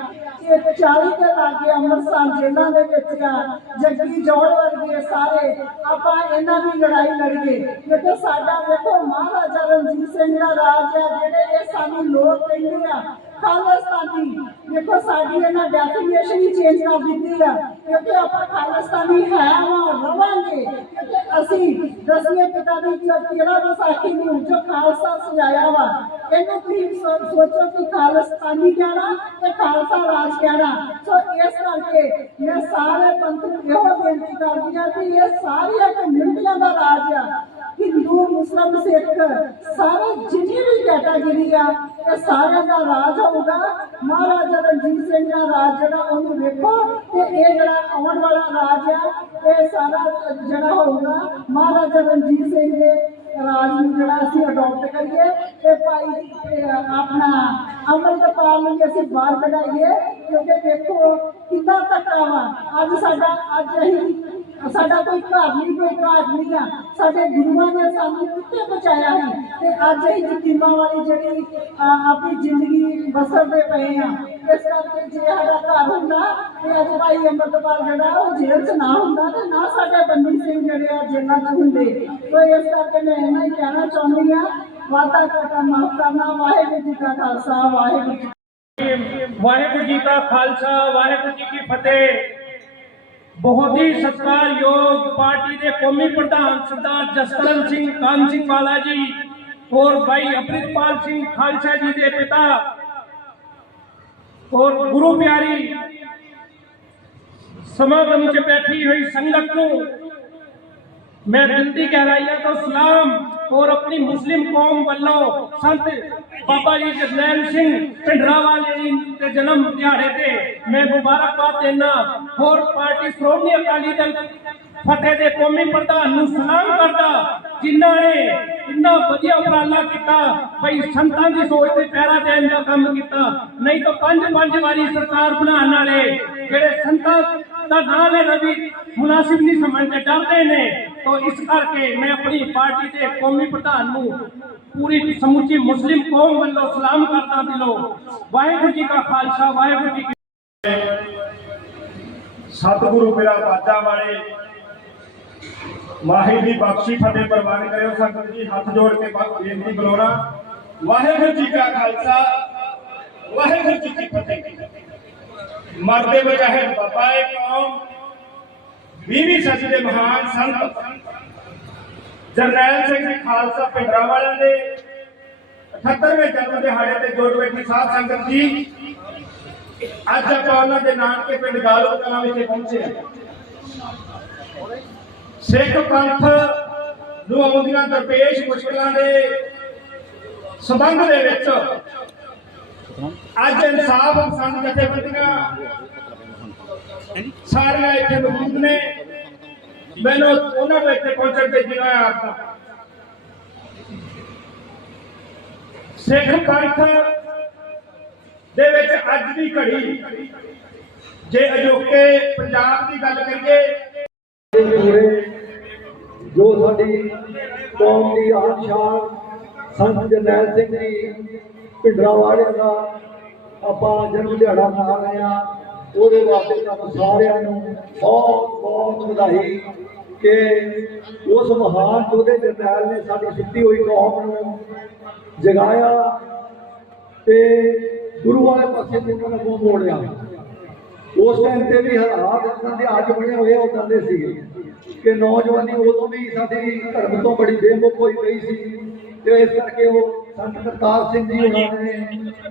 ਇਹ 40 ਦੇ ਲਾਗੇ ਅੰਮ੍ਰਿਤਸਰ ਜੇਲ੍ਹਾਂ ਦੇ ਵਿੱਚ ਆ, ਜੱਗੀ ਜੋੜ ਵਰਗੇ ਸਾਰੇ। ਆਪਾਂ ਇਹਨਾਂ ਦੀ ਲੜਾਈ ਲੜੀਏ। ਕਿਉਂਕਿ ਸਾਡਾ ਦੇਖੋ, ਮਹਾਰਾਜਾ ਰਣਜੀਤ ਸਿੰਘ ਦਾ ਰਾਜ ਆ, ਜਿਹੜੇ ਇਹ ਸਾਨੂੰ ਲੋਕ ਕਹਿੰਦੇ ਆ। ਖਾਲਿਸਤਾਨੀ ਦੇਖੋ, ਸਾਡੀ ਇਹਨਾਂ ਡੈਫੀਨੇਸ਼ਨ ਹੀ ਚੇਂਜ ਕਰ ਦਿੱਤੀ ਆ। ਕਿਉਂਕਿ ਆਪਾਂ ਖਾਲਿਸਤਾਨੀ ਹੈ ਵਾ ਰਵਾਂਗੇ। ਕਿਉਂਕਿ ਅਸੀਂ ਦਸਵੇਂ ਪਿਤਾ ਦੀ ਤੇਰਾ ਵਿਸਾਖੀ ਨੂੰ ਜੋ ਖਾਲਸਾ ਸਜਾਇਆ ਵਾ, ਇਹਨੂੰ ਤੁਸੀਂ ਸੋਚੋ ਕਿ ਖਾਲਿਸਤਾਨੀ ਕਹਿਣਾ ਤੇ ਖਾਲਸਾ ਰਾਜ ਕਹਿਣਾ। ਸੋ ਇਸ ਕਰਕੇ ਮੈਂ ਸਾਰੇ ਪੰਥ ਇਹੋ ਬੇਨਤੀ ਕਰਦੀ ਆ ਕਿ ਇਹ ਸਾਰੀਆਂ ਕਮਿਊਨਿਟੀਆਂ ਦਾ ਰਾਜ ਆ। ਹਿੰਦੂ, ਮੁਸਲਮ, ਸਿੱਖ, ਸਾਰੇ ਜਿੰਨੀ ਵੀ ਕੈਟਾਗਰੀ ਆ ਇਹ ਸਾਰਿਆਂ ਦਾ ਰਾਜ ਹੋਊਗਾ ਮਹਾਰਾਜਾ ਰਣਜੀਤ ਸਿੰਘ ਦਾ ਰਾਜ ਜਿਹੜਾ ਉਹਨੂੰ ਵੇਖੋ, ਤੇ ਇਹ ਜਿਹੜਾ ਆਉਣ ਵਾਲਾ ਰਾਜ ਆ, ਇਹ ਸਾਰਾ ਜਿਹੜਾ ਹੋਊਗਾ। ਮਹਾਰਾਜਾ ਰਣਜੀਤ ਸਿੰਘ ਦੇ ਰਾਜ ਨੂੰ ਜਿਹੜਾ ਅਸੀਂ ਅਡਾਪਟ ਕਰੀਏ ਤੇ ਭਾਈ ਆਪਣਾ ਅਮਰਤਪਾਲ ਨੂੰ ਅਸੀਂ ਬਾਹਰ ਕਢਾਈਏ, ਕਿਉਂਕਿ ਦੇਖੋ ਕਿੰਨਾ ਧੱਕਾ ਵਾ। ਅੱਜ ਸਾਡਾ, ਅੱਜ ਅਸੀਂ ਸਾਡਾ ਕੋਈ ਘਰ ਨਹੀਂ, ਕੋਈ ਘਾਟ ਨਹੀਂ ਆ। ਸਾਡੇ ਗੁਰੂਆਂ ਨੇ ਸਾਨੂੰ ਕਿੱਥੇ ਪਹੁੰਚਾਇਆ ਹੈ ਤੇ ਅੱਜ ਅਸੀਂ ਯਤੀਮਾਂ ਵਾਲੀ ਜਿਹੜੀ ਆਪਣੀ ਜ਼ਿੰਦਗੀ ਬਸਰਦੇ ਪਏ ਆ। ਇਸ ਕਰਕੇ ਜੇ ਸਾਡਾ ਘਰ ਹੁੰਦਾ, ਤੇ ਅੱਜ ਭਾਈ ਅੰਮ੍ਰਿਤਪਾਲ ਜਿਹੜਾ, ਉਹ ਜੇਲ੍ਹ 'ਚ ਨਾ ਹੁੰਦਾ ਤੇ ਨਾ ਸਾਡੇ ਬੰਦੀ ਸਿੰਘ ਜਿਹੜੇ ਆ, ਜੇਲ੍ਹਾਂ 'ਚ ਹੁੰਦੇ। ਸੋ ਇਸ ਕਰਕੇ ਮੈਂ ਇਹਨਾਂ ਹੀ ਕਹਿਣਾ ਚਾਹੁੰਦੀ ਆ ਵਾਦਾ ਕਰਨਾ ਮਾਫ ਕਰਨਾ, ਵਾਹਿਗੁਰੂ ਜੀ ਕਾ ਖਾਲਸਾ, ਵਾਹਿਗੁਰੂ ਜੀ ਵਾਹਿਗੁਰੂ ਜੀ ਕਾ ਖਾਲਸਾ, ਵਾਹਿਗੁਰੂ ਜੀ ਕੀ ਫਤਿਹ। ਬਹੁਤ ਹੀ ਸਤਿਕਾਰਯੋਗ ਪਾਰਟੀ ਦੇ ਕੌਮੀ ਪ੍ਰਧਾਨ ਸਰਦਾਰ ਜਸਕਰਨ ਸਿੰਘ ਕਾਨ ਸਿੰਘ ਵਾਲਾ ਜੀ ਔਰ ਭਾਈ ਅਮਰਿਤਪਾਲ ਸਿੰਘ ਖਾਲਸਾ ਜੀ ਦੇ ਪਿਤਾ ਔਰ ਗੁਰੂ ਪਿਆਰੀ ਸਮਾਗਮ 'ਚ ਬੈਠੀ ਹੋਈ ਸੰਗਤ ਨੂੰ ਮੈਂ ਬੇਨਤੀ ਕਰ ਰਹੀ ਹਾਂ ਕਿ ਸਲਾਮ ਔਰ ਆਪਣੀ ਮੁਸਲਿਮ ਕੌਮ ਵੱਲੋਂ ਸੰਤ ਬਾਬਾ ਜੀ ਜਰਨੈਲ ਸਿੰਘ ਭਿੰਡਰਾਵਾਲੇ ਜੀ ਦੇ ਜਨਮ ਦਿਹਾੜੇ ਤੇ ਮੈਂ ਮੁਬਾਰਕਬਾਦ ਦੇਣਾ ਹੋਰ ਪਾਰਟੀ ਸ਼੍ਰੋਮਣੀ ਅਕਾਲੀ ਦਲ ਫਤਿਹ ਦੇ ਕੌਮੀ ਪ੍ਰਧਾਨ ਨੂੰ ਸਲਾਮ ਕਰਦਾ, ਜਿਨ੍ਹਾਂ ਨੇ ਇੰਨਾ ਵਧੀਆ ਉਪਰਾਲਾ ਕੀਤਾ ਭਈ ਸੰਤਾਂ ਦੀ ਸੋਚ ਤੇ ਪੈਰਾ ਦੇਣ ਦਾ ਕੰਮ ਕੀਤਾ, ਨਹੀਂ ਤਾਂ ਪੰਜ ਪੰਜ ਵਾਰੀ ਸਰਕਾਰ ਬਣਾਉਣ ਵਾਲੇ ਜਿਹੜੇ ਸੰਤਾਂ ਦਾ ਨਾਂ ਲੈਣਾ ਵੀ ਮੁਨਾਸਿਬ ਨਹੀਂ ਸਮਝਦੇ, ਡਰਦੇ ਨੇ। ਤਾਂ ਇਸ ਕਰਕੇ ਮੈਂ ਆਪਣੀ ਪਾਰਟੀ ਦੇ ਕੌਮੀ ਪ੍ਰਧਾਨ ਨੂੰ ਪੂਰੀ ਸਮੁੱਚੀ ਮੁਸਲਿਮ ਕੌਮ ਵੱਲੋਂ ਸਲਾਮ ਕਰਦਾ ਦਿਲੋਂ ਵਾਹਿਗੁਰੂ ਜੀ ਕਾ ਖਾਲਸਾ ਵਾਹਿਗੁਰੂ ਜੀ ਕੀ ਸਤਿਗੁਰੂ ਮੇਰਾ ਬਾਜਾ ਵਾਲੇ ਮਾਹੀ ਦੀ ਬਖਸ਼ੀ ਫਤਿਹ ਪ੍ਰਵਾਨ ਕਰਿਓ ਸੰਗਤ ਜੀ ਹੱਥ ਜੋੜ ਕੇ ਬ- ਬੇਨਤੀ ਬੁਲਾਉਣਾ ਵਾਹਿਗੁਰੂ ਜੀ ਕਾ ਖਾਲਸਾ ਵਾਹਿਗੁਰੂ ਜੀ ਕੀ ਫਤਿਹ ਮਰਦੇ ਮੁਜਾਹਿਦ ਬਾਬਾਏ ਕੌਮ 20ਵੀਂ ਸਦੀ ਦੇ ਮਹਾਨ ਸੰਤ ਜਰਨੈਲ ਸਿੰਘ ਜੀ ਖਾਲਸਾ ਪਿੰਡਰਾ ਵਾਲਿਆਂ ਦੇ 78ਵੇਂ ਜਨਮ ਦਿਹਾੜੇ ਤੇ ਜੋੜ ਬੈਠੀ ਸਾਧ ਸੰਗਤ ਜੀ, ਅੱਜ ਆਪਾਂ ਉਹਨਾਂ ਦੇ ਨਾਨਕੇ ਪਿੰਡ ਗਾਲੋ ਕਲਾਂ ਵਿੱਚ ਪਹੁੰਚੇ ਸਿੱਖ ਪੰਥ ਨੂੰ ਆਉਂਦੀਆਂ ਦਰਪੇਸ਼ ਮੁਸ਼ਕਲਾਂ ਦੇ ਸਬੰਧ ਦੇ ਵਿੱਚ ਅੱਜ ਇਨਸਾਫ ਪਸੰਦ ਜਥੇਬੰਦੀਆਂ ਸਾਰੀਆਂ ਇੱਥੇ ਮੌਜੂਦ ਨੇ। ਮੈਨੂੰ ਉਹਨਾਂ ਦੇ ਇੱਥੇ ਪਹੁੰਚਣ ਤੇ ਜਿਨਾ ਆਖਦਾ ਸਿੱਖ ਪੰਥ ਦੇ ਵਿੱਚ ਅੱਜ ਦੀ ਘੜੀ, ਜੇ ਅਜੋਕੇ ਪੰਜਾਬ ਦੀ ਗੱਲ ਕਰੀਏ, ਜੋ ਸਾਡੀ ਕੌਮ ਦੀ ਆਨ ਸ਼ਾਨ ਸੰਤ ਜਰਨੈਲ ਸਿੰਘ ਜੀ ਭਿੰਡਰਾ ਵਾਲਿਆਂ ਦਾ ਆਪਾਂ ਜਨਮ ਦਿਹਾੜਾ ਮਨਾ ਰਹੇ ਆ ਉਹਦੇ ਵਾਸਤੇ ਤੁਹਾਨੂੰ ਸਾਰਿਆਂ ਨੂੰ ਬਹੁਤ ਬਹੁਤ ਵਧਾਈ ਕਿ ਉਸ ਮਹਾਨ ਯੋਧੇ ਜਰਨੈਲ ਨੇ ਸਾਡੀ ਸੁੱਤੀ ਹੋਈ ਕੌਮ ਨੂੰ ਜਗਾਇਆ ਤੇ ਗੁਰੂ ਵਾਲੇ ਪਾਸੇ ਨੂੰ ਉਹਨਾਂ ਨੇ ਮੂੰਹ ਮੋੜਿਆ। ਉਸ ਟਾਈਮ ਤੇ ਵੀ ਹਾਲਾਤ ਇਦਾਂ ਦੇ ਅੱਜ ਬਣੇ ਹੋਏ ਉਦਾਂ ਦੇ ਸੀਗੇ ਕਿ ਨੌਜਵਾਨੀ ਉਦੋਂ ਵੀ ਸਾਡੀ ਧਰਮ ਤੋਂ ਬੜੀ ਬੇਮੁਖ ਹੋਈ ਪਈ ਸੀ। ਤੇ ਇਸ ਕਰਕੇ ਉਹ ਸੰਤ ਕਰਤਾਰ ਸਿੰਘ ਜੀ ਉਹਨਾਂ ਨੇ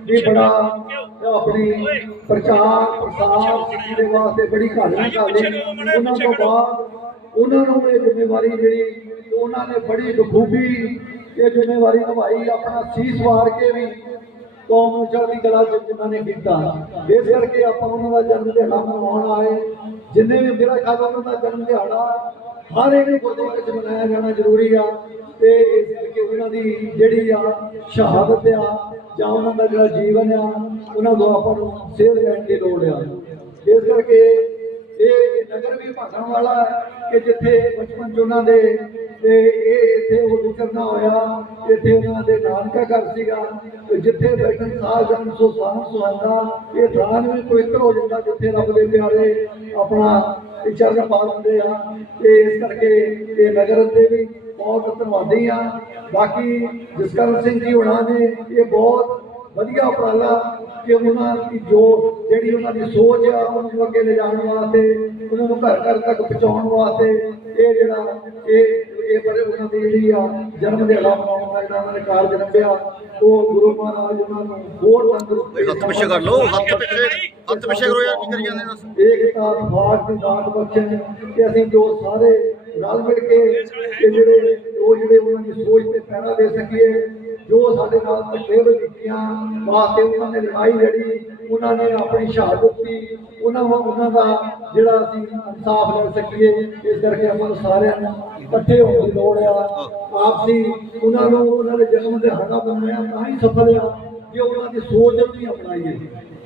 ਵੀ ਬੜਾ ਆਪਣੀ ਪ੍ਰਚਾਰ ਪ੍ਰਸਾਰ ਦੇ ਵਾਸਤੇ ਬੜੀ ਘਾਲਣਾ ਕਰਦੇ ਉਹਨਾਂ ਤੋਂ ਬਾਅਦ ਉਹਨਾਂ ਨੂੰ ਇਹ ਜ਼ਿੰਮੇਵਾਰੀ ਜਿਹੜੀ ਉਹਨਾਂ ਨੇ ਬੜੀ ਬਖੂਬੀ ਇਹ ਜ਼ਿੰਮੇਵਾਰੀ ਨਿਭਾਈ ਆਪਣਾ ਸੀਸ ਵਾਰ ਕੇ ਵੀ ਕੌਮ ਨੂੰ ਚੜ੍ਹਦੀ ਕਲਾ ਚ ਜਿਨ੍ਹਾਂ ਨੇ ਕੀਤਾ। ਇਸ ਕਰਕੇ ਆਪਾਂ ਉਹਨਾਂ ਦਾ ਜਨਮ ਦਿਹਾੜਾ ਮਨਾਉਣ ਆਏ। ਜਿੰਨੇ ਵੀ ਮੇਰਾ ਖਿਆਲ ਉਹਨਾਂ ਦਾ ਜਨਮ ਦਿਹਾੜਾ ਹਰ ਇੱਕ ਗੁਰਦੁਆਰੇ ਵਿੱਚ ਮਨਾਇਆ ਜਾਣਾ ਜ਼ਰੂਰੀ ਆ ਤੇ ਇਸ ਕਰਕੇ ਉਹਨਾਂ ਦੀ ਜਿਹੜੀ ਆ ਸ਼ਹਾਦਤ ਆ ਜਾਂ ਉਹਨਾਂ ਦਾ ਜਿਹੜਾ ਜੀਵਨ ਆ, ਉਹਨਾਂ ਤੋਂ ਆਪਾਂ ਨੂੰ ਸੇਧ ਲੈਣ ਦੀ ਲੋੜ ਆ। ਇਸ ਕਰਕੇ ਇਹ ਨਗਰ ਵੀ ਭਾਗਣ ਵਾਲਾ ਹੈ ਕਿ ਜਿੱਥੇ ਬਚਪਨ ਚ ਉਹਨਾਂ ਦੇ ਤੇ ਇਹ ਇੱਥੇ ਉਹ ਵਿਚਰਨਾ ਹੋਇਆ, ਇੱਥੇ ਉਹਨਾਂ ਦੇ ਨਾਨਕਾ ਘਰ ਸੀਗਾ। ਤੇ ਜਿੱਥੇ ਬੈਠਣ ਸਾਹ ਜਨ ਸੋ ਸਾਹ ਸੁਹਾਂਦਾ ਇਹ ਥਾਨ ਵੀ ਪਵਿੱਤਰ ਹੋ ਜਾਂਦਾ ਜਿੱਥੇ ਰੱਬ ਦੇ ਪਿਆਰੇ ਆਪਣਾ ਚਰਨ ਪਾ ਦਿੰਦੇ ਆ। ਤੇ ਇਸ ਕਰਕੇ ਇਹ ਨਗਰ ਦੇ ਵੀ ਬਹੁਤ ਧੰਨਵਾਦੀ ਆ। ਬਾਕੀ ਜਸਕਰਨ ਸਿੰਘ ਜੀ ਹੋਣਾ ਨੇ, ਇਹ ਬਹੁਤ ਵਧੀਆ ਉਪਰਾਲਾ ਕਿ ਉਹਨਾਂ ਦੀ ਜੋ ਜਿਹੜੀ ਉਹਨਾਂ ਦੀ ਸੋਚ ਆ, ਉਹਨੂੰ ਅੱਗੇ ਲਿਜਾਣ ਵਾਸਤੇ, ਉਹਨਾਂ ਨੂੰ ਘਰ ਘਰ ਤੱਕ ਪਹੁੰਚਾਉਣ ਵਾਸਤੇ, ਇਹ ਜਿਹੜਾ ਇਹ ਇਹ ਬੜੇ ਉਹਨਾਂ ਦੀ ਜਿਹੜੀ ਆ ਜਨਮ ਦਿਹਾੜਾ ਮਨਾਉਣ ਦਾ ਜਿਹੜਾ ਉਹਨਾਂ ਨੇ ਕਾਰਜ ਰੱਖਿਆ ਉਹ ਗੁਰੂ ਮਹਾਰਾਜ ਉਹਨਾਂ ਨੂੰ ਹੋਰ ਤੰਦਰੁਸਤੀ ਹੱਥ ਪਿੱਛੇ ਕਰ ਲਓ ਹੱਥ ਪਿੱਛੇ ਹੱਥ ਪਿੱਛੇ ਕਰੋ ਯਾਰ ਕੀ ਕਰੀ ਜਾਂਦੇ ਦੱਸ ਏਕਤਾ ਵਿਭਾਗ ਦੀ ਦਾਤ ਬਖਸ਼ਣ ਕਿ ਅਸੀਂ ਜੋ ਸਾਰੇ ਰਲ ਮਿਲ ਕੇ ਇਹ ਜਿਹੜੇ ਉਹ ਜਿਹੜੇ ਉਹਨਾਂ ਦੀ ਸੋਚ ਤੇ ਪਹਿਰਾ ਦੇ ਸਕੀਏ ਜੋ ਸਾਡੇ ਨਾਲ ਧੱਕੇ ਵਜੀਆਂ ਵਾਸਤੇ ਉਹਨਾਂ ਨੇ ਲੜਾਈ ਲੜੀ ਉਹਨਾਂ ਨੇ ਆਪਣੀ ਸ਼ਹਾਦਤ ਦੀ ਉਹਨਾਂ ਉਹਨਾਂ ਦਾ ਜਿਹੜਾ ਅਸੀਂ ਇਨਸਾਫ ਲੈ ਸਕੀਏ, ਇਸ ਕਰਕੇ ਆਪਾਂ ਨੂੰ ਸਾਰਿਆਂ ਨੂੰ ਇਕੱਠੇ ਹੋਣ ਦੀ ਲੋੜ ਆ। ਆਪਸੀ ਉਹਨਾਂ ਨੂੰ ਉਹਨਾਂ ਦੇ ਜਨਮ ਦੇ ਦਿਹਾੜਾ ਬਣਾਇਆ ਤਾਂ ਹੀ ਸਫਲ ਆ ਕਿ ਉਹਨਾਂ ਦੀ ਸੋਚ ਵੀ ਅਪਣਾਈਏ।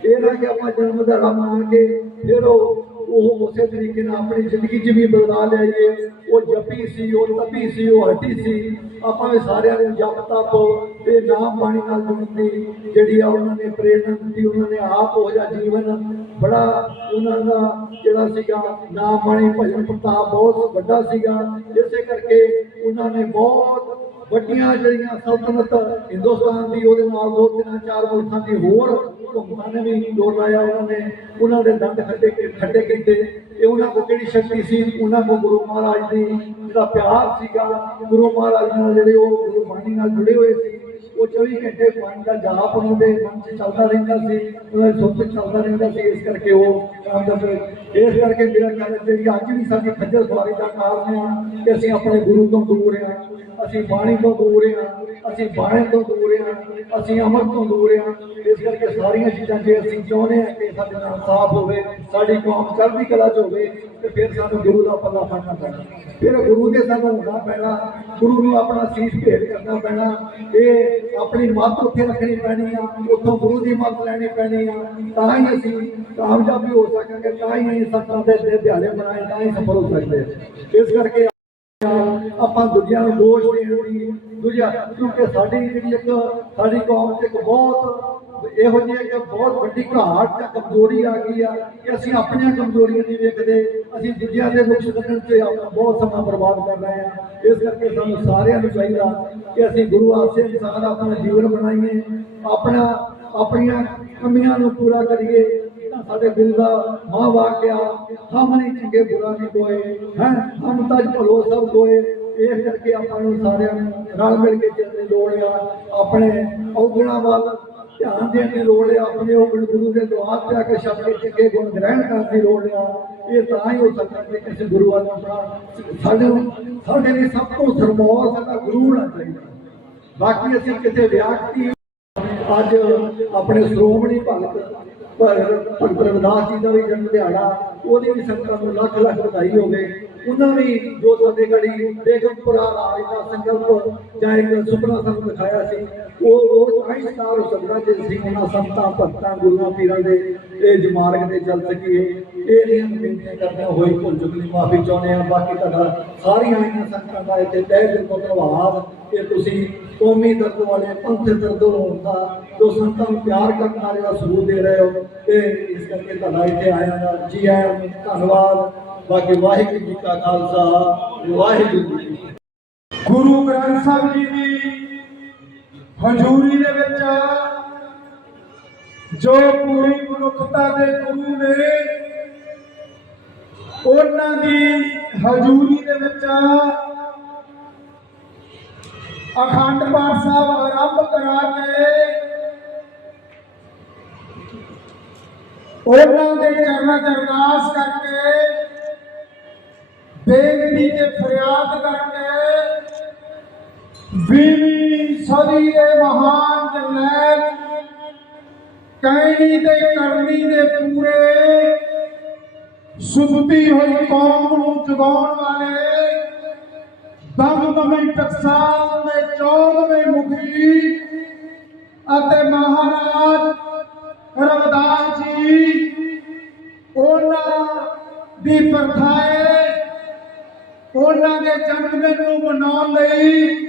ਇਹ ਨਾ ਕਿ ਆਪਾਂ ਜਨਮ ਦਿਹਾੜਾ ਮਨਾ ਕੇ ਫਿਰ ਉਹ ਉਹ ਉਸੇ ਤਰੀਕੇ ਨਾਲ ਆਪਣੀ ਜ਼ਿੰਦਗੀ 'ਚ ਵੀ ਬਦਲਾ ਲਿਆਈਏ। ਉਹ ਜੱਪੀ ਸੀ, ਉਹ ਤਪੀ ਸੀ, ਉਹ ਹੱਟੀ ਸੀ। ਆਪਾਂ ਵੀ ਸਾਰਿਆਂ ਨੂੰ ਜਪ ਤਪ ਤੇ ਨਾਮ ਬਾਣੀ ਨਾਲ ਜੁੜਨ ਜਿਹੜੀ ਆ ਉਹਨਾਂ ਨੇ ਪ੍ਰੇਰਣਾ ਦਿੱਤੀ, ਉਹਨਾਂ ਨੇ ਆਪ ਉਹ ਜਿਹਾ ਜੀਵਨ ਬੜਾ ਉਹਨਾਂ ਦਾ ਜਿਹੜਾ ਸੀਗਾ ਨਾਮ ਬਾਣੀ ਭਜਨ ਪ੍ਰਤਾਪ ਬਹੁਤ ਵੱਡਾ ਸੀਗਾ। ਇਸੇ ਕਰਕੇ ਉਹਨਾਂ ਨੇ ਬਹੁਤ ਵੱਡੀਆਂ ਜਿਹੜੀਆਂ ਸਲਤਨਤ ਹਿੰਦੁਸਤਾਨ ਦੀ, ਉਹਦੇ ਨਾਲ ਦੋ ਤਿੰਨ, ਚਾਰ ਮੁਲਕਾਂ ਦੀ ਹੋਰ ਹੁਕਮਾਂ ਨੇ ਵੀ ਜੋਰ ਲਾਇਆ ਉਹਨਾਂ ਨੇ। ਉਹਨਾਂ ਦੇ ਦੰਦ ਖੱਟੇ ਖੱਟੇ ਕੀਤੇ। ਇਹ ਉਹਨਾਂ ਕੋਲ ਜਿਹੜੀ ਸ਼ਕਤੀ ਸੀ? ਉਹਨਾਂ ਕੋਲ ਗੁਰੂ ਮਹਾਰਾਜ ਦੀ ਜਿਹੜਾ ਪਿਆਰ ਸੀਗਾ, ਗੁਰੂ ਮਹਾਰਾਜ ਨਾਲ ਜਿਹੜੇ ਉਹ ਗੁਰੂ ਬਾਣੀ ਨਾਲ ਜੁੜੇ ਹੋਏ ਸੀ। ਉਹ 24 ਘੰਟੇ ਪਾਣੀ ਦਾ ਜਾਪ ਉਹਨਾਂ ਦੇ ਮਨ 'ਚ ਚੱਲਦਾ ਰਹਿੰਦਾ ਸੀ, ਉਹਨਾਂ ਦੇ ਸੁੱਤ ਚੱਲਦਾ ਰਹਿੰਦਾ ਸੀ, ਇਸ ਕਰਕੇ ਉਹ ਕੰਮ ਕਰਦੇ ਇਸ ਕਰਕੇ ਮੇਰਾ ਖਿਆਲ ਹੈ ਜਿਹੜੀ ਅੱਜ ਵੀ ਸਾਡੀ ਖੱਜਲ ਖੁਆਰੀ ਦਾ ਕਾਰਨ ਆ ਕਿ ਅਸੀਂ ਆਪਣੇ ਗੁਰੂ ਤੋਂ ਦੂਰ ਹਾਂ ਅਸੀਂ ਬਾਣੀ ਤੋਂ ਦੂਰ ਹਾਂ ਅਸੀਂ ਬਾਣੀ ਤੋਂ ਦੂਰ ਹਾਂ ਅਸੀਂ ਅਮਰ ਤੋਂ ਦੂਰ ਹਾਂ ਇਸ ਕਰਕੇ ਸਾਰੀਆਂ ਚੀਜ਼ਾਂ ਜੇ ਅਸੀਂ ਚਾਹੁੰਦੇ ਹਾਂ ਕਿ ਸਾਡੇ ਨਾਲ ਸਾਫ਼ ਹੋਵੇ, ਸਾਡੀ ਕੌਮ ਚੜ੍ਹਦੀ ਕਲਾ 'ਚ ਹੋਵੇ, ਤੇ ਫਿਰ ਸਾਨੂੰ ਗੁਰੂ ਦਾ ਪੱਲਾ ਫੜਨਾ ਪੈਣਾ। ਫਿਰ ਗੁਰੂ ਦੇ ਸਾਨੂੰ ਹੋਣਾ ਪੈਣਾ, ਗੁਰੂ ਨੂੰ ਆਪਣਾ ਸੀਸ ਭੇਟ ਕਰਨਾ ਪੈਣਾ। ਇਹ ਆਪਣੀ ਮੱਤ ਉੱਥੇ ਰੱਖਣੀ ਪੈਣੀ ਆ, ਉੱਥੋਂ ਗੁਰੂ ਦੀ ਮੱਤ ਲੈਣੀ ਪੈਣੀ ਆ। ਤਾਂ ਹੀ ਅਸੀਂ ਕਾਮਯਾਬੀ ਹੋ ਸਕਾਂਗੇ, ਤਾਂ ਹੀ ਅਸੀਂ ਸੱਤਾਂ ਦੇ ਦਿਹਾੜੇ ਬਣਾਏ ਤਾਂ ਹੀ ਸਫਲ ਹੋ ਸਕਦੇ ਇਸ ਕਰਕੇ ਆਪਾਂ ਦੂਜਿਆਂ ਨੂੰ ਦੋਸ਼ ਦੇਣ ਦੀ ਦੂਜਾ ਕਿਉਂਕਿ ਸਾਡੀ ਜਿਹੜੀ ਇੱਕ ਸਾਡੀ ਕੌਮ 'ਚ ਇੱਕ ਬਹੁਤ ਇਹੋ ਜਿਹੀ ਕਿ ਬਹੁਤ ਵੱਡੀ ਘਾਟ ਜਾਂ ਕਮਜ਼ੋਰੀ ਆ ਗਈ ਆ ਕਿ ਅਸੀਂ ਆਪਣੀਆਂ ਕਮਜ਼ੋਰੀਆਂ ਨਹੀਂ ਵੇਖਦੇ, ਅਸੀਂ ਦੂਜਿਆਂ ਦੇ ਨੁਕਸ ਕੱਢਣ 'ਚ ਆਪਣਾ ਬਹੁਤ ਸਮਾਂ ਬਰਬਾਦ ਕਰ ਰਹੇ ਆ ਇਸ ਕਰਕੇ ਸਾਨੂੰ ਸਾਰਿਆਂ ਨੂੰ ਚਾਹੀਦਾ ਕਿ ਅਸੀਂ ਗੁਰੂ ਆਸੇ ਅਨੁਸਾਰ ਆਪਣਾ ਜੀਵਨ ਬਣਾਈਏ, ਆਪਣਾ, ਆਪਣੀਆਂ ਕਮੀਆਂ ਨੂੰ ਪੂਰਾ ਕਰੀਏ, ਤਾਂ ਸਾਡੇ ਦਿਲ ਦਾ ਮਾਂ ਵਾਕਿਆ ਹਮ ਨਹੀਂ ਚੰਗੇ ਬੁਰਾ ਨਹੀਂ ਕੋਏ ਹੈ? ਹਮ ਤਜ ਭਲੋ ਸਭ ਕੋਏ ਇਸ ਕਰਕੇ ਆਪਾਂ ਨੂੰ ਸਾਰਿਆਂ ਨੂੰ ਰਲ ਮਿਲ ਕੇ ਚੱਲਣ ਲੋੜ ਆ, ਆਪਣੇ ਔਗਣਾ ਵੱਲ ਧਿਆਨ ਦੇਣ ਦੀ ਲੋੜ ਹੈ ਆਪਣੇ ਉਹ ਗੁਰੂ ਦੇ ਦੁਆਰ ਤੇ ਆ ਕੇ ਸ਼ਬਦ ਚੰਗੇ ਗੁਣ ਗ੍ਰਹਿਣ ਕਰਨ ਦੀ ਲੋੜ ਆ। ਇਹ ਤਾਂ ਹੀ ਹੋ ਸਕਦਾ ਕਿ ਕਿਸੇ ਗੁਰੂ ਵੱਲ ਆਪਣਾ ਸਾਡੇ ਨੂੰ- ਸਾਡੇ ਲਈ ਸਭ ਤੋਂ ਸਰਮੌਰ ਸਾਡਾ ਗੁਰੂ ਹੋਣਾ ਚਾਹੀਦਾ। ਬਾਕੀ ਅਸੀਂ ਕਿਸੇ ਵਿਅਕਤੀ ਅੱਜ ਆਪਣੇ ਸ਼੍ਰੋਮਣੀ ਭਗਤ। ਪਰ ਭਗਤ ਰਵਿਦਾਸ ਜੀ ਦਾ ਵੀ ਜਨਮ ਦਿਹਾੜਾ, ਉਹਦੀ ਵੀ ਸੰਗਤਾਂ ਨੂੰ ਲੱਖ ਲੱਖ ਵਧਾਈ ਹੋਵੇ। ਉਹਨਾਂ ਨੇ ਜੋ ਸਾਡੇ ਗੜੀ ਬੇਗਮਪੁਰਾ ਰਾਜ ਦਾ ਸੰਕਲਪ ਜਾਂ ਇੱਕ ਸੁਪਨਾ ਸਾਨੂੰ ਦਿਖਾਇਆ ਸੀ, ਉਹ ਉਹ ਤਾਂ ਹੋ ਸਕਦਾ ਜੇ ਅਸੀਂ ਉਹਨਾਂ ਸੰਤਾਂ, ਭਗਤਾਂ, ਗੁਰੂਆਂ, ਪੀਰਾਂ ਦੇ ਇਹ ਜਮਾਰਗ ਤੇ ਚੱਲ ਸਕੀਏ। ਇਹ ਦੀਆਂ ਬੇਨਤੀਆਂ ਕਰਦੇ ਹੋਈ ਭੁੱਲ ਚੁੱਕ ਲਈ ਮਾਫੀ ਚਾਹੁੰਦੇ ਆ ਬਾਕੀ ਤੁਹਾਡਾ ਸਾਰੀਆਂ ਆਈਆਂ ਸੰਗਤਾਂ ਦਾ ਇੱਥੇ ਤਹਿ ਦਿਲ ਤੋਂ ਧੰਨਵਾਦ ਕਿ ਤੁਸੀਂ ਕੌਮੀ ਦਰਦ ਵਾਲੇ ਪੰਥ ਦਰਦ ਹੋਣ ਦਾ ਜੋ ਸੰਤਾਂ ਨੂੰ ਪਿਆਰ ਕਰਨ ਦਾ ਜਿਹੜਾ ਸਬੂਤ ਦੇ ਰਹੇ ਹੋ ਤੇ ਇਸ ਕਰਕੇ ਤੁਹਾਡਾ ਇੱਥੇ ਆਇਆ ਦਾ ਜੀ ਆਇਆਂ ਨੂੰ ਧੰਨਵਾਦ ਬਾਕੀ ਵਾਹਿਗੁਰੂ ਜੀ ਕਾ ਖਾਲਸਾ, ਵਾਹਿਗੁਰੂ ਜੀ ਕੀ ਫਤਿਹ। ਗੁਰੂ ਗ੍ਰੰਥ ਸਾਹਿਬ ਜੀ ਦੀ ਹਜ਼ੂਰੀ ਦੇ ਵਿੱਚ ਜੋ ਪੂਰੀ ਮਨੁੱਖਤਾ ਦੇ ਗੁਰੂ ਨੇ ਉਹਨਾਂ ਦੀ ਹਜ਼ੂਰੀ ਦੇ ਵਿੱਚ ਅਖੰਡ ਪਾਠ ਸਾਹਿਬ ਆਰੰਭ ਕਰਾ ਕੇ ਉਹਨਾਂ ਦੇ ਚਰਨਾਂ 'ਚ ਅਰਦਾਸ ਕਰਕੇ, ਬੇਨਤੀ ਤੇ ਫਰਿਆਦ ਕਰਕੇ, ਵੀਹਵੀਂ ਸਦੀ ਦੇ ਮਹਾਨ ਜਰਨੈਲ ਕਹਿਣੀ ਤੇ ਕਰਨੀ ਦੇ ਪੂਰੇ ਸੁੱਤੀ ਹੋਈ ਕੌਮ ਨੂੰ ਜਗਾਉਣ ਵਾਲੇ ਦਮ ਦਮੀ ਟਕਸਾਲ ਦੇ 14ਵੇਂ ਮੁਖੀ ਅਤੇ ਮਹਾਰਾਜ ਰਵਦਾਸ ਜੀ, ਉਹਨਾਂ ਦੀ ਪ੍ਰਥਾਏ, ਉਹਨਾਂ ਦੇ ਜਨਮ ਦਿਨ ਨੂੰ ਮਨਾਉਣ ਲਈ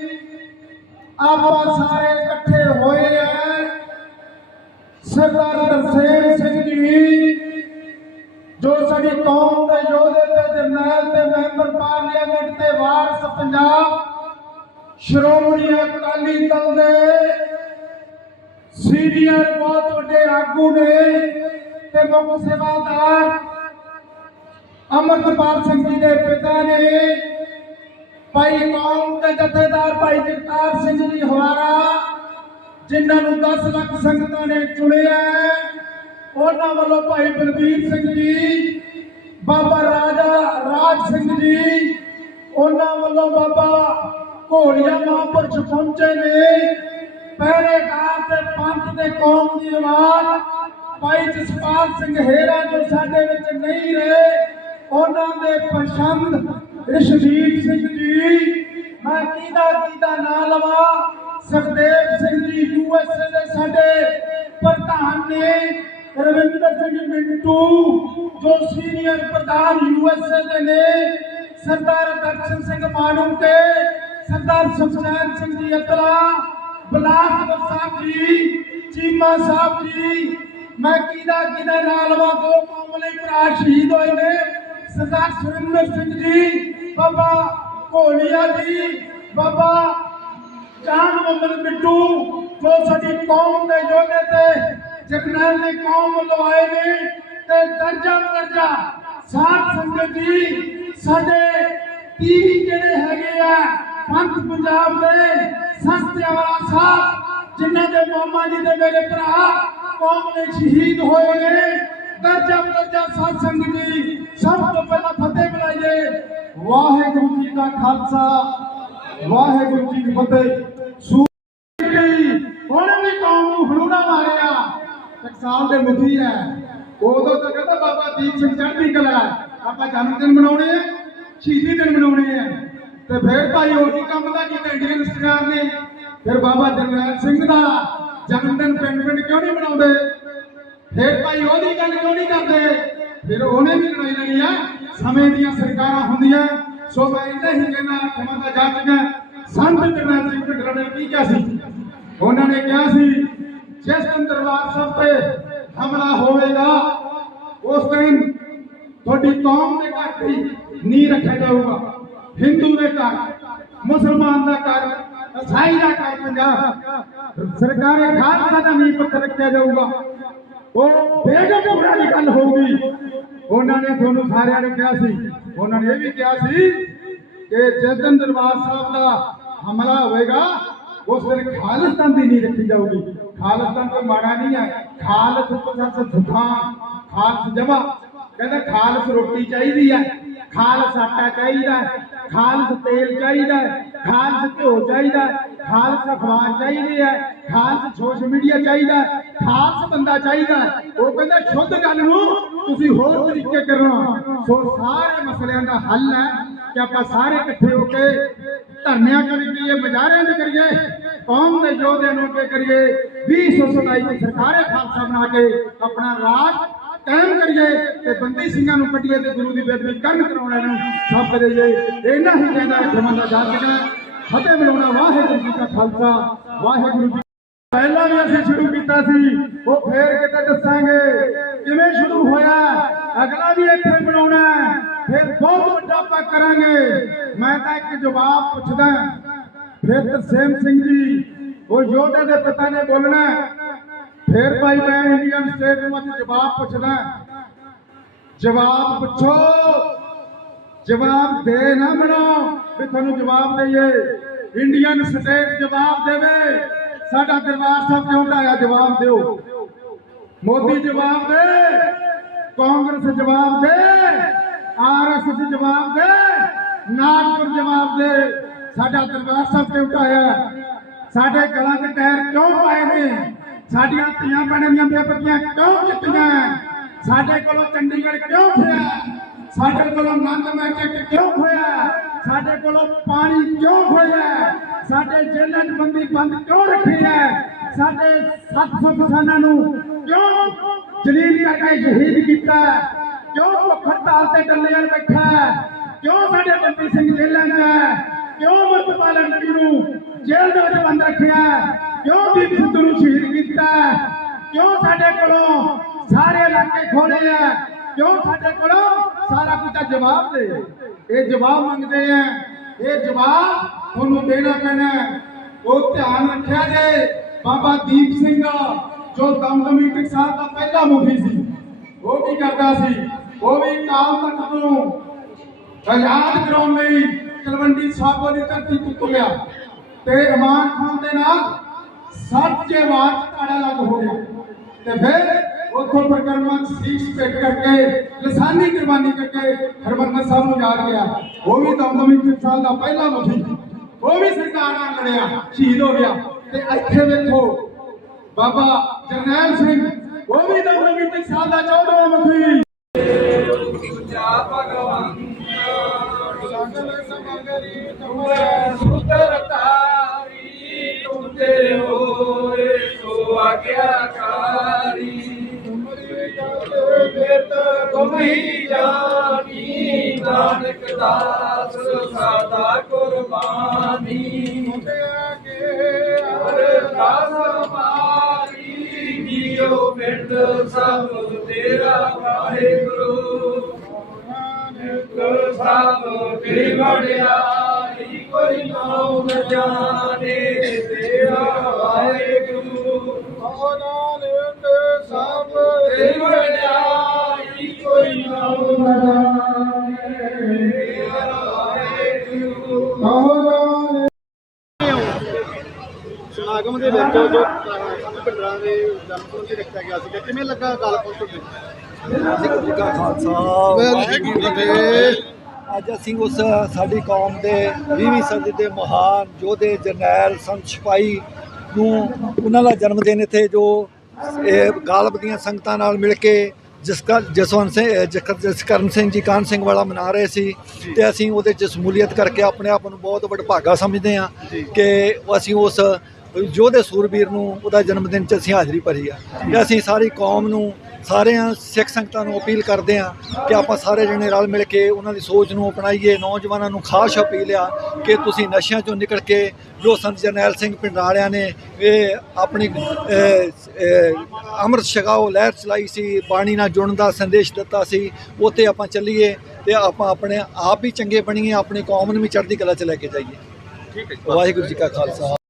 ਆਪਾਂ ਸਾਰੇ ਇਕੱਠੇ ਹੋਏ ਆ। ਸਰਦਾਰ ਤਰਸੇਮ ਸਿੰਘ ਜੀ, ਜੋ ਸਾਡੀ ਕੌਮ ਦੇ ਯੋਧੇ ਜਰਨੈਲ ਤੇ ਮੈਂਬਰ ਪਾਰਲੀਮੈਂਟ ਤੇ ਵਾਰਸ ਪੰਜਾਬ, ਸ਼੍ਰੋਮਣੀ ਅਕਾਲੀ ਦਲ ਦੇ ਸੀਨੀਅਰ ਬਹੁਤ ਵੱਡੇ ਆਗੂ ਨੇ ਤੇ ਮੁੱਖ ਸੇਵਾਦਾਰ ਅਮਰਤਪਾਲ ਸਿੰਘ ਜੀ ਦੇ ਪਿਤਾ ਨੇ। ਭਾਈ ਕੌਮ ਦੇ ਜਥੇਦਾਰ ਭਾਈ ਜਗਤਾਰ ਸਿੰਘ ਜੀ ਹਵਾਰਾ ਜਿਨ੍ਹਾਂ ਨੂੰ 10 ਲੱਖ ਸੰਗਤਾਂ ਨੇ ਚੁਣਿਆ। ਉਹਨਾਂ ਵੱਲੋਂ ਭਾਈ ਬਲਬੀਰ ਸਿੰਘ ਜੀ ਬਾਬਾ ਰਾਜਾ ਰਾਜ ਸਿੰਘ ਜੀ, ਉਹਨਾਂ ਵੱਲੋਂ ਬਾਬਾ ਘੋੜੀਆ ਮਹਾਂਪੁਰਸ਼ ਪਹੁੰਚੇ ਨੇ। ਪਹਿਰੇਦਾਰ ਤੇ ਪੰਥ ਦੇ ਕੌਮ ਦੀ ਆਵਾਜ਼। ਭਾਈ ਜਸਪਾਲ ਸਿੰਘ ਹੇਰਾ ਜੋ ਸਾਡੇ ਵਿੱਚ ਨਹੀਂ ਰਹੇ, ਉਹਨਾਂ ਦੇ ਪਸੰਦ ਰਿਸ਼ਦੀਪ ਸਿੰਘ ਜੀ। ਮੈਂ ਕਿਹਦਾ ਕਿਹਦਾ ਨਾਂ ਲਵਾਂ। ਸੁਖਦੇਵ ਸਿੰਘ ਜੀ ਯੂਐਸਏ ਦੇ ਸਾਡੇ ਪ੍ਰਧਾਨ ਨੇ। ਰਵਿੰਦਰ ਸਿੰਘ ਮਿੰਟੂ, ਜੋ ਸੀਨੀਅਰ ਪ੍ਰਧਾਨ ਯੂਐਸਏ ਦੇ ਨੇ, ਸਰਦਾਰ ਦਰਸ਼ਨ ਸਿੰਘ ਮਾਨੂ ਤੇ ਸਰਦਾਰ ਸੁਖਚੈਨ ਸਿੰਘ ਜੀ ਅਤਲਾ, ਬਲਾਕ ਸਾਹਿਬ ਜੀ, ਚੀਮਾ ਸਾਹਿਬ ਜੀ, ਮੈਂ ਕਿਹਦਾ ਕਿਹਦਾ ਨਾਲ ਵਾ ਦੋ ਕੌਮ ਭਰਾ ਸ਼ਹੀਦ ਹੋਏ ਨੇ, ਸਰਦਾਰ ਸੁਰਿੰਦਰ ਸਿੰਘ ਜੀ, ਬਾਬਾ ਘੋਲੀਆ ਜੀ, ਬਾਬਾ ਜਾਨ ਮੁਹੰਮਦ ਬਿੱਟੂ ਜੋ ਸਾਡੀ ਕੌਮ ਦੇ ਯੋਧੇ ਤੇ ਜਰਨੈਲ ਨੇ ਕੌਮ ਵੱਲੋਂ ਆਏ ਨੇ ਤੇ ਦਰਜਾ ਦਰਜਾ ਸਾਧ ਸੰਗਤ ਜੀ ਸਾਡੇ ਟੀਵੀ ਜਿਹੜੇ ਹੈਗੇ ਆ ਪੰਥ ਪੰਜਾਬ ਦੇ ਸਸਤਿਆ ਵਾਲਾ ਸਾਹਿਬ ਜਿਨ੍ਹਾਂ ਦੇ ਮਾਮਾ ਜੀ ਦੇ ਮੇਰੇ ਭਰਾ ਕੌਮ ਲਈ ਸ਼ਹੀਦ ਹੋਏ ਨੇ ਦਰਜਾ ਦਰਜਾ ਸਾਧ ਸੰਗਤ ਜੀ ਸਭ ਤੋਂ ਪਹਿਲਾਂ ਫਤਿਹ ਬੁਲਾਈਏ ਵਾਹਿਗੁਰੂ ਜੀ ਕਾ ਖਾਲਸਾ ਵਾਹਿਗੁਰੂ ਜੀ ਕੀ ਫਤਿਹ ਸੂ ਉਹਨੇ ਵੀ ਕੌਮ ਨੂੰ ਹਲੂਣਾ ਮਾਰਿਆ ਸਾਲ ਦੇ ਮੁਖੀ ਹੈ। ਉਦੋਂ ਤਾਂ ਕਹਿੰਦਾ ਬਾਬਾ ਦੀਪ ਸਿੰਘ ਚੜ੍ਹਦੀ ਕਲਾ ਆਪਾਂ ਜਨਮ ਦਿਨ ਮਨਾਉਣੇ ਆ, ਸ਼ਹੀਦੀ ਦਿਨ ਮਨਾਉਣੇ ਆ। ਤੇ ਫਿਰ ਭਾਈ ਉਹੀ ਕੰਮ ਦਾ ਕੀਤਾ ਇੰਡੀਅਨ ਸਰਕਾਰ ਨੇ, ਫਿਰ ਬਾਬਾ ਜਰਨੈਲ ਸਿੰਘ ਦਾ ਜਨਮ ਦਿਨ ਪਿੰਡ ਪਿੰਡ ਕਿਉਂ ਨਹੀਂ ਮਨਾਉਂਦੇ? ਫਿਰ ਭਾਈ ਉਹਦੀ ਗੱਲ ਕਿਉਂ ਨਹੀਂ ਕਰਦੇ? ਫਿਰ ਉਹਨੇ ਵੀ ਲੜਾਈ ਲੜੀ ਆ। ਸਮੇਂ ਦੀਆਂ ਸਰਕਾਰਾਂ ਹੁੰਦੀਆਂ। ਸੋ ਮੈਂ ਇੰਨਾ ਹੀ ਕਹਿਣਾ ਖਮਾ ਦਾ ਜਾ ਚੁੱਕਾ ਸੰਤ ਜਰਨੈਲ ਸਿੰਘ ਢਿੱਲੋਂ ਨੇ ਕੀ ਕਿਹਾ ਸੀ? ਉਹਨਾਂ ਨੇ ਕਿਹਾ ਸੀ ਜਿਸ ਦਿਨ ਦਰਬਾਰ ਸਾਹਿਬ ਤੇ ਹਮਲਾ ਹੋਵੇਗਾ, ਉਸ ਦਿਨ ਤੁਹਾਡੀ ਕੌਮ ਦੇ ਘਰ ਦੀ ਨੀ ਰੱਖਿਆ ਜਾਊਗਾ। ਹਿੰਦੂ ਦੇ ਘਰ, ਮੁਸਲਮਾਨ ਦਾ ਘਰ, ਈਸਾਈ ਦਾ ਘਰ ਪੰਜਾਬ ਸਰਕਾਰੇ ਖਾਲਸਾ ਦਾ ਨੀ ਪੱਤਰ ਰੱਖਿਆ ਜਾਊਗਾ। ਉਹ ਬੇਗਮਪੁਰਾ ਦੀ ਗੱਲ ਹੋਊਗੀ। ਉਹਨਾਂ ਨੇ ਤੁਹਾਨੂੰ ਸਾਰਿਆਂ ਨੇ ਕਿਹਾ ਸੀ। ਉਹਨਾਂ ਨੇ ਇਹ ਵੀ ਕਿਹਾ ਸੀ ਕਿ ਜਿਸ ਦਿਨ ਦਰਬਾਰ ਸਾਹਿਬ ਦਾ ਹਮਲਾ ਹੋਵੇਗਾ, ਉਸ ਦਿਨ ਖਾਲਿਸਤਾਨ ਦੀ ਨਹੀਂ ਰੱਖੀ ਜਾਊਗੀ। ਖਾਲਿਸਤਾਨ ਕੋਈ ਮਾੜਾ ਨਹੀਂ ਹੈ। ਖਾਲਸ ਪਸੰਦ ਸੁਖਾਂ ਖਾਲਸ ਜਮਾ। ਕਹਿੰਦਾ ਖਾਲਸ ਰੋਟੀ ਚਾਹੀਦੀ ਹੈ, ਖਾਲਸ ਆਟਾ ਚਾਹੀਦਾ ਖਾਲਸ ਤੇਲ ਚਾਹੀਦਾ ਖਾਲਸ ਘਿਓ ਚਾਹੀਦਾ ਖਾਲਸ ਅਖਬਾਰ ਚਾਹੀਦੀ ਹੈ, ਖਾਲਸ ਸੋਸ਼ਲ ਮੀਡੀਆ ਚਾਹੀਦਾ ਖਾਲਸ ਬੰਦਾ ਚਾਹੀਦਾ ਉਹ ਕਹਿੰਦਾ ਸ਼ੁੱਧ ਗੱਲ ਨੂੰ ਤੁਸੀਂ ਹੋਰ ਤਰੀਕੇ ਕਰਨਾ। ਸੋ ਸਾਰੇ ਮਸਲਿਆਂ ਦਾ ਹੱਲ ਹੈ ਕਿ ਆਪਾਂ ਸਾਰੇ ਇਕੱਠੇ ਹੋ ਕੇ ਧਰਨਿਆਂ ਕਰੀਏ ਬਾਜ਼ਾਰਾਂ 'ਚ ਕਰੀਏ। ਕੌਮ ਦੇ ਯੋਧਿਆਂ ਨੂੰ ਅੱਗੇ ਕਰੀਏ 2027 ਦੀ ਸਰਕਾਰੇ ਖਾਲਸਾ ਬਣਾ ਕੇ ਆਪਣਾ ਰਾਜ ਕਾਇਮ ਕਰੀਏ ਤੇ ਬੰਦੀ ਸਿੰਘਾਂ ਨੂੰ ਕੱਢੀਏ ਤੇ ਗੁਰੂ ਦੀ ਬੇਦਬੀ ਕਰਨ ਕਰਾਉਣ ਨੂੰ ਸਭ ਕਰੀਏ ਇਹਨਾਂ ਹੀ ਕਹਿੰਦਾ ਜਮਨ ਦਾ ਜਾ ਸਕਦਾ ਫਤਿਹ ਬੁਲਾਉਣਾ ਵਾਹਿਗੁਰੂ ਜੀ ਕਾ ਖਾਲਸਾ। ਵਾਹਿਗੁਰੂ ਜੀ ਪਹਿਲਾਂ ਵੀ ਅਸੀਂ ਸ਼ੁਰੂ ਕੀਤਾ ਸੀ, ਉਹ ਫੇਰ ਕਿਤੇ ਦੱਸਾਂਗੇ। ਕਿਵੇਂ ਸ਼ੁਰੂ ਹੋਇਆ? ਅਗਲਾ ਵੀ ਇੱਥੇ ਬਣਾਉਣਾ ਫਿਰ ਬਹੁਤ ਵੱਡਾ ਆਪਾਂ ਕਰਾਂਗੇ। ਮੈਂ ਤਾਂ ਇੱਕ ਜਵਾਬ ਪੁੱਛਦਾ ਫਿਰ ਤਰਸੇਮ ਸਿੰਘ ਜੀ, ਉਹ ਯੋਧੇ ਦੇ ਪਿਤਾ ਨੇ ਬੋਲਣਾ ਫਿਰ ਭਾਈ ਮੈਂ ਇੰਡੀਅਨ ਸਟੇਟ ਨੂੰ ਅੱਜ ਜਵਾਬ ਪੁੱਛਣਾ ਜਵਾਬ ਪੁੱਛੋ। ਜਵਾਬ ਦੇ ਨਾ ਬਣਾਓ ਵੀ ਤੁਹਾਨੂੰ ਜਵਾਬ ਦਈਏ। ਇੰਡੀਅਨ ਸਟੇਟ ਜਵਾਬ ਦੇਵੇ। ਸਾਡਾ ਦਰਬਾਰ ਸਾਹਿਬ ਕਿਉਂ ਢਾਇਆ? ਜਵਾਬ ਦਿਓ। ਮੋਦੀ ਜਵਾਬ ਦੇ। ਕਾਂਗਰਸ ਜਵਾਬ ਦੇ। ਆਰਐਸਐਸ ਜਵਾਬ ਦੇ। ਨਾਗਪੁਰ ਜਵਾਬ ਦੇ। ਸਾਡਾ ਦਰਬਾਰ ਸਾਹਿਬ ਤੇ ਉਠਾਇਆ ਸਾਡੇ ਗਲਾਂ 'ਚ ਟਾਇਰ ਕਿਉਂ ਪਾਏ ਨੇ? ਸਾਡੀਆਂ ਧੀਆਂ ਭੈਣਾਂ ਦੀਆਂ ਬੇਪਤੀਆਂ ਕਿਉਂ ਕੀਤੀਆਂ ਸਾਡੇ ਕੋਲੋਂ ਚੰਡੀਗੜ੍ਹ ਕਿਉਂ ਫਿਰਿਆ ਸਾਡੇ ਕੋਲੋਂ ਆਨੰਦ ਮੈਟਿਕ ਕਿਉਂ ਹੋਇਆ ਸਾਡੇ ਕੋਲੋਂ ਪਾਣੀ ਕਿਉਂ ਹੋਇਆ ਸਾਡੇ ਜੇਲ੍ਹਾਂ 'ਚ ਬੰਦੀ ਬੰਦ ਕਿਉਂ ਰੱਖੀ ਹੈ? ਸਾਡੇ 700 ਕਿਸਾਨਾਂ ਨੂੰ ਕਿਉਂ ਜਲੀਲ ਕਰਕੇ ਸ਼ਹੀਦ ਕੀਤਾ ਕਿਉਂ ਭੁੱਖ ਹੜਤਾਲ ਤੇ ਡੱਲੇ ਬੈਠਾ ਕਿਉਂ ਸਾਡੇ ਬੰਦੀ ਸਿੰਘ ਜੇਲ੍ਹਾਂ 'ਚ ਕਿਉਂ ਅਮਰਪਾਲ ਐਮਪੀ ਨੂੰ ਜੇਲ੍ਹ ਦੇ ਵਿੱਚ ਬੰਦ ਰੱਖਿਆ ਕਿਉਂ ਦੀਪ ਸਿੱਧੂ ਨੂੰ ਸ਼ਹੀਦ ਕੀਤਾ ਕਿਉਂ ਸਾਡੇ ਕੋਲੋਂ ਸਾਰੇ ਇਲਾਕੇ ਖੋਲੇ ਆ ਕਿਉਂ ਸਾਡੇ ਕੋਲੋਂ ਸਾਰਾ ਕੁਝ ਦਾ ਜਵਾਬ ਦੇ? ਇਹ ਜਵਾਬ ਮੰਗਦੇ ਆ ਇਹ ਜਵਾਬ ਤੁਹਾਨੂੰ ਦੇਣਾ ਪੈਣਾ ਉਹ ਧਿਆਨ ਰੱਖਿਆ ਜੇ ਬਾਬਾ ਦੀਪ ਸਿੰਘ, ਜੋ ਦਮਦਮੀ ਟਕਸਾਲ ਦਾ ਪਹਿਲਾ ਮੁਖੀ ਸੀ। ਉਹ ਕੀ ਕਰਦਾ ਸੀ? ਉਹ ਵੀ ਕਾਲ ਤੱਕ ਨੂੰ ਆਜ਼ਾਦ ਕਰਾਉਣ ਲਈ ਤਲਵੰਡੀ ਸਾਬੋ ਦੀ ਧਰਤੀ ਤੋਂ ਤੁਰਿਆ ਤੇ ਇਮਾਨ ਖਾਨ ਦੇ ਨਾਲ ਸੱਚੇ ਬਾਤ ਕਾੜਾ ਲੱਗ ਹੋ ਗਿਆ। ਤੇ ਫਿਰ ਉੱਥੋਂ ਪ੍ਰਕਰਮਾਂ ਸੀਸ ਪੇਟ ਕਰਕੇ, ਲਸਾਨੀ ਕੁਰਬਾਨੀ ਕਰਕੇ ਹਰਮੰਦਰ ਸਾਹਿਬ ਨੂੰ ਜਾ ਗਿਆ ਉਹ ਵੀ ਦਮਦਮੀ ਟਕਸਾਲ ਦਾ ਪਹਿਲਾ ਮੁਖੀ। ਉਹ ਵੀ ਸਰਕਾਰ ਨਾਲ ਲੜਿਆ, ਸ਼ਹੀਦ ਹੋ ਗਿਆ। ਤੇ ਇੱਥੇ ਵੇਖੋ ਬਾਬਾ ਜਰਨੈਲ ਸਿੰਘ, ਉਹ ਵੀ ਦਮਦਮੀ ਟਕਸਾਲ ਦਾ 14ਵਾਂ ਮੁਖੀ। ਮੰਗਲ ਸਮਗਰੀ ਤੁਮੈ ਸੁਤਰ ਤਾਰੀ ਤੁਮ ਤੇ ਹੋਏ ਸੋ ਆਗਿਆਕਾਰੀ ਤੁਮਰੀ ਕਾਲ ਬੇਤ ਤੁਮ ਹੀ ਜਾਣੀ ਨਾਨਕ ਦਾਸ ਸਦਾ ਕੁਰਬਾਨੀ ਮੁਤਿਆ ਕੇ ਹਰ ਦਾਸ ਮਾਰੀ ਜੀਓ ਪਿੰਡ ਸਭ ਤੇਰਾ ਵਾਹਿਗੁਰੂ। ਸਮਾਗਮ ਦੇ ਵਿੱਚ ਜੋ ਸਭ ਪਿੰਡਰਾਂ ਦੇ ਜਨਮ ਦਿਨ ਰੱਖਿਆ ਗਿਆ ਸੀ ਕਿਵੇਂ ਲੱਗਾ ਗੱਲ ਤੇ ਵਾਹਿਗੁਰੂ ਜੀ ਕਾ ਖਾਲਸਾ ਵਾਹਿਗੁਰੂ ਜੀ ਕੀ ਫਤਿਹ। ਅੱਜ ਅਸੀਂ ਉਸ ਸਾਡੀ ਕੌਮ ਦੇ 20ਵੀਂ ਸਦੀ ਦੇ ਮਹਾਨ ਯੋਧੇ ਜਰਨੈਲ ਸੰਤ ਸਿਪਾਹੀ ਨੂੰ ਉਹਨਾਂ ਦਾ ਜਨਮ ਦਿਨ ਇੱਥੇ ਜੋ ਇਹ ਗਾਲਬ ਦੀਆਂ ਸੰਗਤਾਂ ਨਾਲ ਮਿਲ ਕੇ ਜਿਸ ਕਰ ਜਸਵੰਤ ਸਿੰਘ ਜਸਕਰਨ ਸਿੰਘ ਜੀ ਕਾਨ ਸਿੰਘ ਵਾਲਾ ਮਨਾ ਰਹੇ ਸੀ। ਤੇ ਅਸੀਂ ਉਹਦੇ ਚ ਸਮੂਲੀਅਤ ਕਰਕੇ ਆਪਣੇ ਆਪ ਨੂੰ ਬਹੁਤ ਵਡਭਾਗਾ ਸਮਝਦੇ ਹਾਂ ਕਿ ਅਸੀਂ ਉਸ ਯੋਧੇ ਸੂਰਬੀਰ ਨੂੰ ਉਹਦਾ ਜਨਮ ਦਿਨ ਚ ਅਸੀਂ ਹਾਜ਼ਰੀ ਭਰੀ ਆ ਤੇ ਅਸੀਂ ਸਾਰੀ ਕੌਮ ਨੂੰ ਸਾਰਿਆਂ ਸਿੱਖ ਸੰਗਤਾਂ ਨੂੰ ਅਪੀਲ ਕਰਦੇ ਆ ਕਿ ਆਪਾਂ ਸਾਰੇ ਜਣੇ ਰਲ ਮਿਲ ਕੇ ਉਹਨਾਂ ਦੀ ਸੋਚ ਨੂੰ ਅਪਣਾਈਏ ਨੌਜਵਾਨਾਂ ਨੂੰ ਖਾਸ ਅਪੀਲ ਆ ਕਿ ਤੁਸੀਂ ਨਸ਼ਿਆਂ ਚੋਂ ਨਿਕਲ ਕੇ ਜੋ ਸੰਤ ਜਰਨੈਲ ਸਿੰਘ ਪਿੰਡਾਲਿਆਂ ਨੇ ਇਹ ਆਪਣੀ ਅੰਮ੍ਰਿਤ ਛਕਾਓ ਲਹਿਰ ਚਲਾਈ ਸੀ ਬਾਣੀ ਨਾਲ ਜੁੜਨ ਦਾ ਸੰਦੇਸ਼ ਦਿੱਤਾ ਸੀ ਉੱਤੇ ਆਪਾਂ ਚੱਲੀਏ ਤੇ ਆਪਾਂ ਆਪਣੇ ਆਪ ਵੀ ਚੰਗੇ ਬਣੀਏ ਆਪਣੀ ਕੌਮ ਨੂੰ ਵੀ ਚੜ੍ਹਦੀ ਕਲਾ ਚ ਲੈ ਕੇ ਜਾਈਏ। ਠੀਕ ਹੈ ਵਾਹਿਗੁਰੂ ਜੀ ਕਾ ਖਾਲਸਾ।